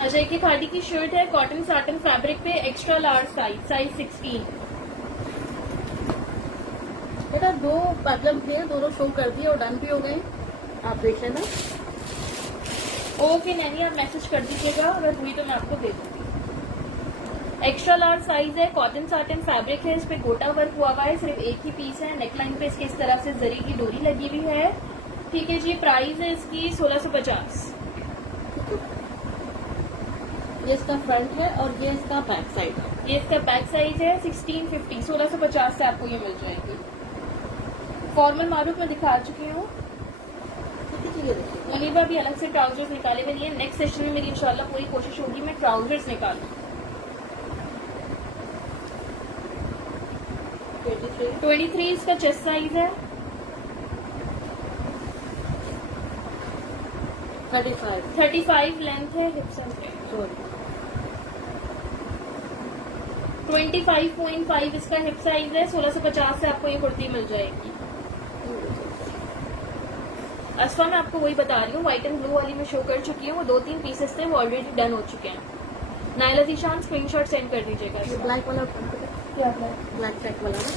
अच्छा, एक खादी की शर्ट है, कॉटन साटन फैब्रिक पे, एक्स्ट्रा लार्ज साइज 16। बेटा 2 प्रॉब्लम थे, दोनों शो कर दिए और डन भी हो गए। आप देख लेना। ओके नैनी, आप मैसेज कर दीजिएगा, अगर हुई तो मैं आपको दे दूंगी। एक्स्ट्रा लार्ज साइज है, कॉटन साटन फैब्रिक है, इस पे गोटा वर्क हुआ हुआ है, सिर्फ एक ही पीस है। नेकलाइन पे इसके इस तरह से जरी की डोरी लगी हुई है। ठीक है जी, प्राइस है इसकी 1650। ये इसका फ्रंट है और ये इसका बैक साइड है। ये इसका बैक साइज है 1650। 1650 से आपको ये मिल जाएगी। फॉर्मल मारूफ में दिखा चुकी हूँ। मुनीबा भी अलग से ट्राउजर्स निकाले हुए नहीं है। नेक्स्ट सेशन में मेरी इंशाल्लाह पूरी कोशिश होगी मैं ट्राउजर्स निकालूं। 23 इसका चेस्ट साइज है। 35 लेंथ है, हिप साइज है सॉरी 25.5 इसका हिप साइज है। 1650 से आपको ये कुर्ती मिल जाएगी। असफा मैं आपको वही बता रही हूँ, व्हाइट एंड ब्लू वाली में शो कर चुकी हूँ। वो 2-3 पीसेस थे, वो ऑलरेडी डन हो चुके हैं। नाइला जीशान स्क्रीनशॉट सेंड कर दीजिएगा। ये ब्लैक वाला क्या ब्लैक चेक वाला ना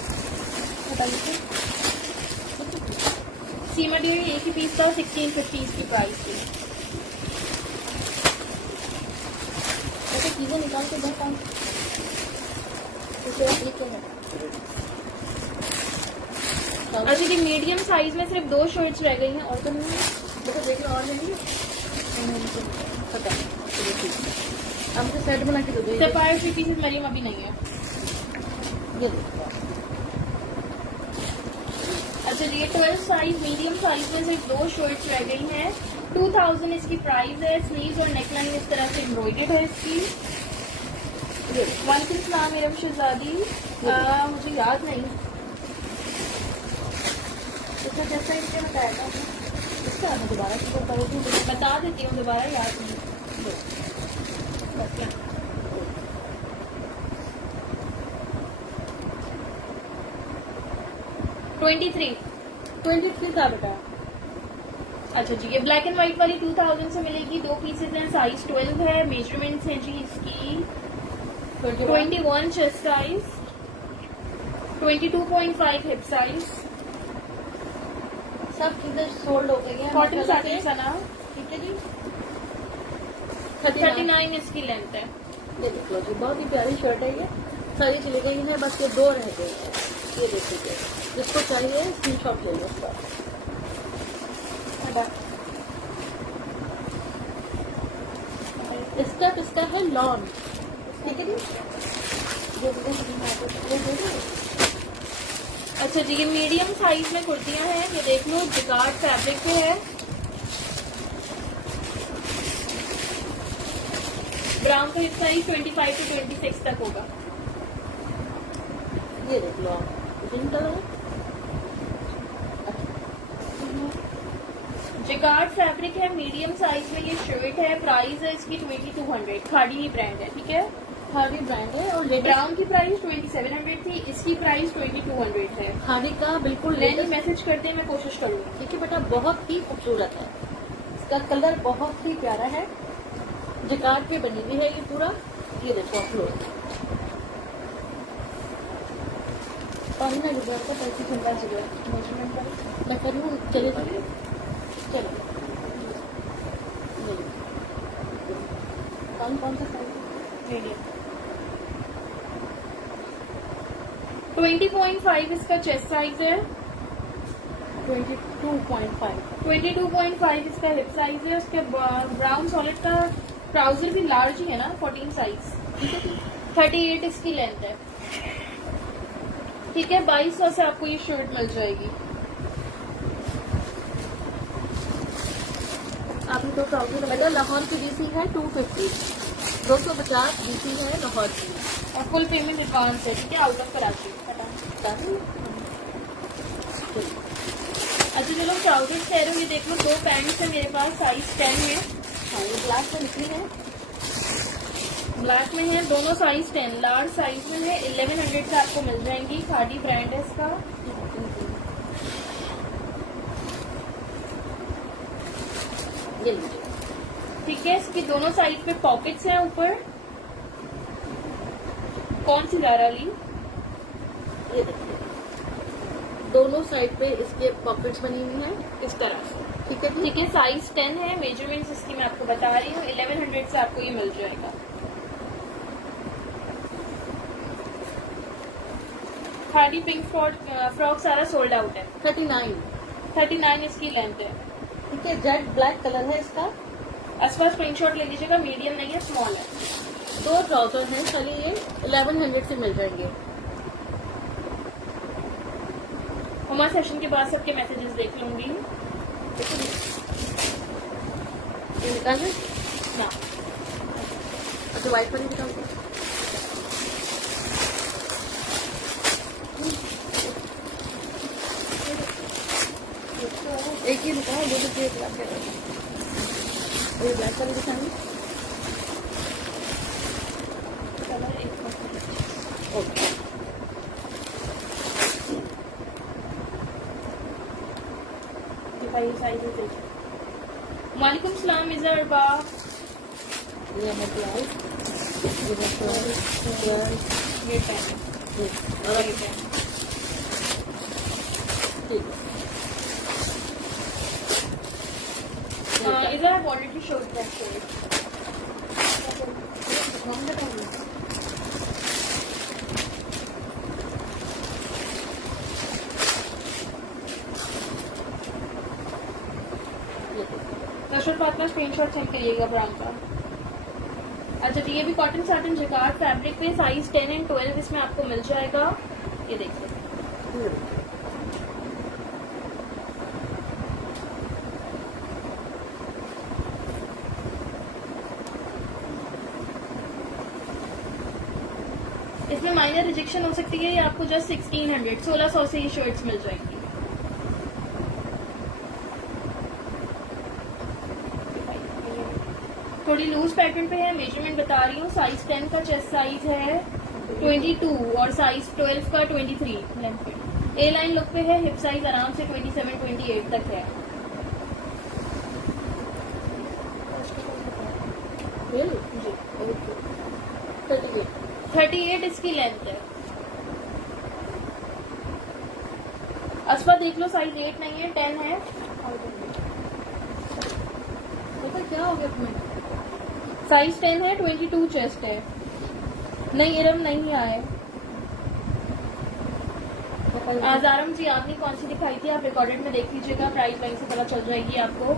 बताइए। सीमा डी एक ही पीस था, 1650 इसकी प्राइस थी। ऐसे चीजें निकाल के बहुत अच्छा जी, मीडियम साइज में सिर्फ 2 शर्ट्स रह गई हैं और तो नहीं है। देखो देख लो और नहीं है पता है हमको सेट बना के दो दो सफायर 3 पीसेस मरीम अभी नहीं है। ये देखो अच्छा जी, ये 12 साइज मीडियम साइज में सिर्फ 2 शर्ट्स रह गई हैं। 2000 इसकी प्राइस है। स्लीव्स और नेकलाइन इस तरह से एम्ब्रॉयडर्ड है इसकी। वालेकुम सलाम मेरा शहजादी, मुझे याद नहीं इसका जैसा इनके बताया था इसका मैं दोबारा की बता देती हूँ, दोबारा याद नहीं। बस क्या 23 था बेटा। अच्छा जी, ये ब्लैक एंड व्हाइट वाली 2000 से मिलेगी। 2 पीसेज हैं, साइज 12 है। मेजरमेंट्स हैं जी इसकी 21 चेस्ट साइज, 22.5 हिप साइज। सब चीजें सोल्ड हो गई है। कॉटन साटिन सना, ठीक है जी 39 इसकी लेंथ है। ये देख लो जी, बहुत ही प्यारी शर्ट है। ये सारी चली गई है, बस ये 2 रह गई है। ये देख लीजिए, जिसको चाहिए स्क्रीनशॉट ले लो उसका। इसका है लॉन, ठीक है जी। अच्छा जी, ये मीडियम साइज में कुर्तियां हैं। ये देख लो, जिकार्ड फैब्रिक पे है। ब्राउन का हिप साइज 25 to 26 तक होगा। ये देख लो आप, पिंक कलर है। जिकार्ड फैब्रिक है, मीडियम साइज में ये शर्ट है। प्राइस है इसकी 2200। खाड़ी ही ब्रांड है, ठीक है। खादी ब्रांड है और ब्राउन की प्राइस 2700 थी, इसकी प्राइस 2200 है। खादी का बिल्कुल नहीं मैसेज करते हैं, मैं कोशिश करूंगी। ठीक है बेटा, बहुत ही खूबसूरत है। इसका कलर बहुत ही प्यारा है। जिकार्ड पे बनी हुई है ये पूरा। ये देखो आप लोग पानी ना गुजर का पैसे ठंडा चलो मैं करूँ चले चलो कौन सा साइज 20.5 इसका चेस्ट साइज है। 22.5 22.5 इसका हिप साइज है। उसके ब्राउन सॉलिड का ट्राउजर भी लार्ज ही है ना, 14 साइज। 38 इसकी लेंथ है, ठीक है। 2200 से आपको ये शर्ट मिल जाएगी। आपने तो ट्राउजर बेटा लाहौर की डीसी है 250 250 डीसी है लाहौर की और फुल पेमेंट एडवांस है, ठीक है, आउट ऑफ कराची। अच्छा चलो ट्राउजर कह रहे हो, ये देख लो 2 पैंट्स है मेरे पास, साइज 10 है। हाँ ये ब्लैक में निकली है, ब्लैक में है, दोनों साइज 10 लार्ज साइज में है। 1100 से आपको मिल जाएंगी। खादी ब्रांड है इसका। ये लीजिए, ठीक है। इसकी दोनों साइड पे पॉकेट्स हैं ऊपर। कौन सी ज़ारा ली? ये देखिए दोनों साइड पे इसके पॉकेट्स बनी हुई हैं इस तरह से, ठीक है जी। ठीक है। साइज 10 है। मेजरमेंट्स इसकी मैं आपको बता रही हूँ। 1100 से आपको ये मिल जाएगा। खादी पिंक फ्रॉक सारा सोल्ड आउट है। 39 इसकी लेंथ है, ठीक है। जेट ब्लैक कलर है इसका। असफा स्क्रीनशॉट ले लीजिएगा। मीडियम नहीं है, स्मॉल है। 2 ट्राउजर हैं, चलिए ये 1100 से मिल जाएंगे। हमारे सेशन के बाद सबके मैसेजेस देख लूंगी। ये निकाल दें? ना अच्छा व्हाइट वाली निकाल दो। एक ही निकाल, दो एक लगा के ये ब्लैक कलर दिखाएंगे। कलर एक ओके, साइज। वालेकुम सलाम इजर अरबा। ये है ब्लाउज, ये है ट्वेल्व, ये पहन और ये पहन। ठीक इधर आप already show that shade. Nashar Fatima screenshot send करिएगा ब्राउन का। अच्छा जी, ये भी कॉटन साटन जैकार्ड फैब्रिक पे साइज 10 एंड 12 इसमें आपको मिल जाएगा। ये देखिए, है। इसमें माइनर रिजेक्शन हो सकती है। ये आपको जस्ट 1600 से ये शर्ट्स मिल जाएंगी। थोड़ी लूज पैटर्न पे है, मेजरमेंट बता रही हूँ। साइज 10 का चेस्ट साइज है 22 और साइज 12 का 23 लेंथ पे। ए लाइन लुक पे है, हिप साइज आराम से 27-28 तक है। Really? जी, Okay. 38 इसकी लेंथ है। असफा देख लो, साइज 8 नहीं है, 10 है। पता क्या हो गया तुम्हें? साइज 10 है, 22 चेस्ट है। नहीं इरम नहीं आए। आजारम जी, आपने कौन सी दिखाई थी? आप रिकॉर्डेड में देख लीजिएगा, प्राइस वहीं से पता चल जाएगी आपको,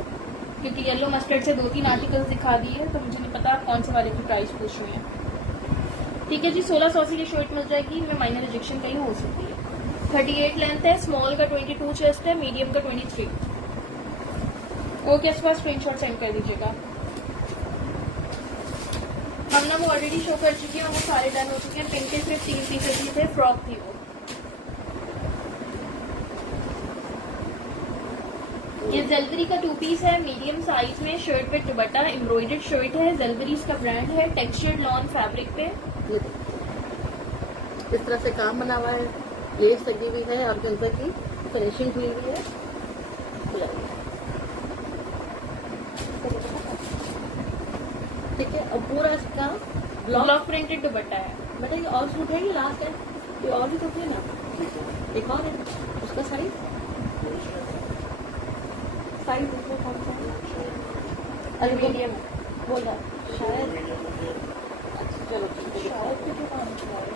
क्योंकि येलो मस्टर्ड से 2-3 आर्टिकल्स दिखा दिए, तो मुझे नहीं पता आप कौन से वाले की प्राइस पूछ रहे हैं। ठीक है जी, 1600 से ये शर्ट मिल जाएगी। इनमें माइनर रिजेक्शन कहीं हो सकती है। 38 लेंथ है, स्मॉल का 22 चेस्ट है, मीडियम का 23। ओके, इस पास स्क्रीनशॉट सेंड कर दीजिएगा। हम ना वो ऑलरेडी शो कर चुकी है, वो सारे डन हो चुके हैं। पिंक के सिर्फ 3 पीसेस ही थे, फ्रॉक थी वो। ये जलबरी का 2 पीस है, मीडियम साइज में। शर्ट पे दुपट्टा एम्ब्रॉयडर्ड शर्ट है, जलबरी इसका ब्रांड है। टेक्सचर्ड लॉन फैब्रिक पे। ये देखो। इस तरह से काम बना हुआ है, लेस लगी हुई है और अंदर की फिनिशिंग हुई हुई है। ठीक है, अब पूरा इसका ब्लॉक प्रिंटेड दुपट्टा है। बेटा ये और सूट है, ये लास्ट है, ये और भी तो थे ना, एक और है उसका साइज देखो कौन सा है। अरे मीडियम बोल रहा शायद, चलो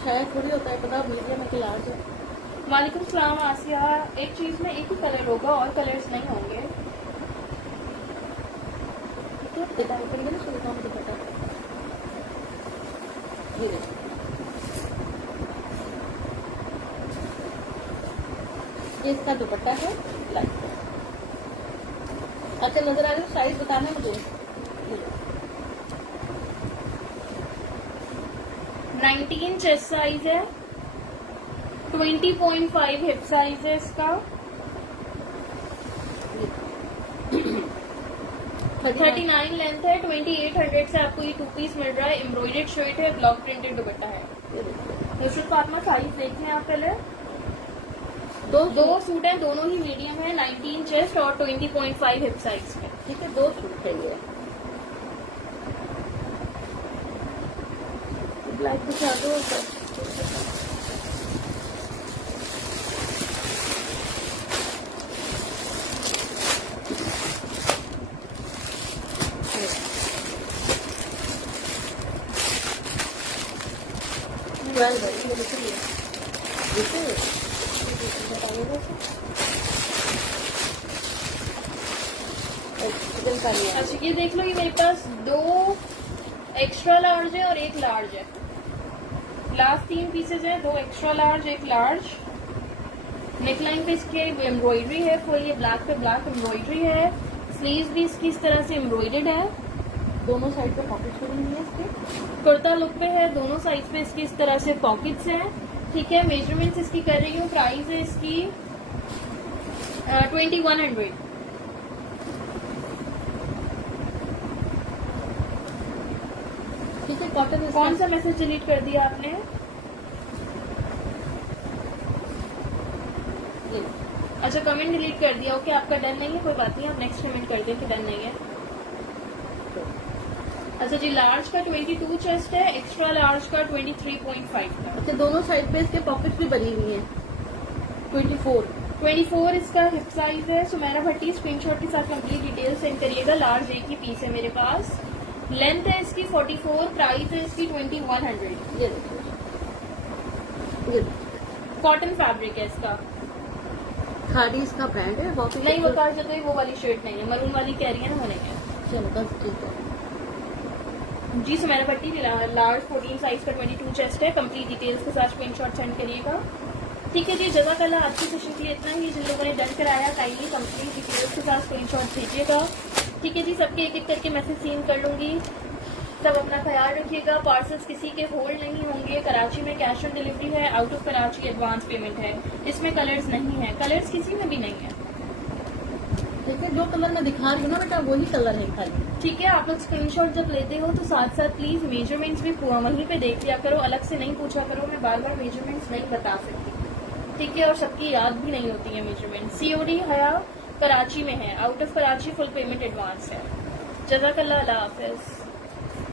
शायद थोड़ी होता है पता, मीडियम है कि लार्ज है। वालेकुम सलाम आसिया। एक चीज में एक ही कलर होगा और कलर्स नहीं होंगे। डिजाइन करेंगे ना सुविधा मुझे पता। ये देखो, ये इसका दुपट्टा है लाइट। अच्छा नजर आ रही है, साइज बताना मुझे। 19 चेस्ट साइज है, 20.5 हिप साइज है इसका। 39 लेंथ है, 2800 से आपको ये 2 पीस मिल रहा है। एम्ब्रॉयडर्ड शर्ट है, ब्लॉक प्रिंटेड दुपट्टा है। नुसरत फातिमा, साइज देखें आप पहले। दो सूट हैं, दोनों ही मीडियम है। 19 चेस्ट और 20.5 हिप साइज में। ठीक है, 2 सूट है ये। ब्लैक दिखा दो। अच्छा ये देख लो, ये मेरे पास 2 एक्स्ट्रा लार्ज है और 1 लार्ज है। लास्ट 3 पीसेज है, 2 एक्स्ट्रा लार्ज 1 लार्ज। नेकलाइन पे इसके एम्ब्रॉयडरी है फुल, ये ब्लैक पे ब्लैक एम्ब्रॉयडरी है। स्लीव्स भी इसकी इस तरह से एम्ब्रॉयडर्ड है। दोनों साइड पे पॉकेट्स बनी हुई है इसके। कुर्ता लुक पे है, दोनों साइड पे इसकी इस तरह से पॉकेट्स हैं। ठीक है, मेजरमेंट्स इसकी कर रही हूँ। प्राइस है इसकी 2100। कॉटन कौन सा मैसेज डिलीट कर दिया आपने? अच्छा, कमेंट डिलीट कर दिया। ओके, आपका डन नहीं है, कोई बात नहीं, आप नेक्स्ट कमेंट कर दें कि डन नहीं है। अच्छा जी, लार्ज का 22 चेस्ट है, एक्स्ट्रा लार्ज का 23.5 का। अच्छा, दोनों साइड पे इसके पॉकेट्स भी बनी हुई हैं। 24 इसका हिप साइज है। सुमेरा भट्टी स्क्रीनशॉट के साथ कंप्लीट डिटेल सेंड करिएगा। लार्ज एक ही पीस है मेरे पास। लेंथ है इसकी 44, प्राइस है इसकी 2100। ये देखिए, ये कॉटन फैब्रिक है इसका। खादी इसका ब्रांड है, बहुत ही नहीं, वो कहा जाता है वो वाली शर्ट नहीं है, मरून वाली कह रही है ना, वो नहीं है। चलो बस ठीक है। जी, सुमेरा भट्टी लार्ज 14 साइज का 22 चेस्ट है। कंप्लीट डिटेल्स के साथ स्क्रीनशॉट सेंड करिएगा। ठीक है जी, जज़ाकल्लाह। आज की सेशन के लिए इतना ही। जिन लोगों ने डन कराया, काइंडली कंप्लीट डिटेल्स के साथ स्क्रीनशॉट भेजिएगा। ठीक है जी, सबके एक एक करके मैसेज सीन कर लूंगी। सब अपना ख्याल रखिएगा। पार्सल्स किसी के होल्ड नहीं होंगे। कराची में कैश ऑन डिलीवरी है, out of Karachi advance payment है। इसमें कलर्स नहीं है, कलर्स किसी में भी नहीं है। देखिए, जो कलर मैं दिखा रही हूँ ना बेटा, वही कलर है खाली। ठीक है, आप लोग स्क्रीनशॉट जब लेते हो तो साथ साथ प्लीज मेजरमेंट्स भी वहीं पे देख लिया करो, अलग से नहीं पूछा करो। मैं बार बार मेजरमेंट्स नहीं बता सकती, ठीक है, और सबकी याद भी नहीं होती है मेजरमेंट। COD हया कराची में है, out of Karachi full payment advance है। जज़ाकल्लाह, अल्लाह हाफिज।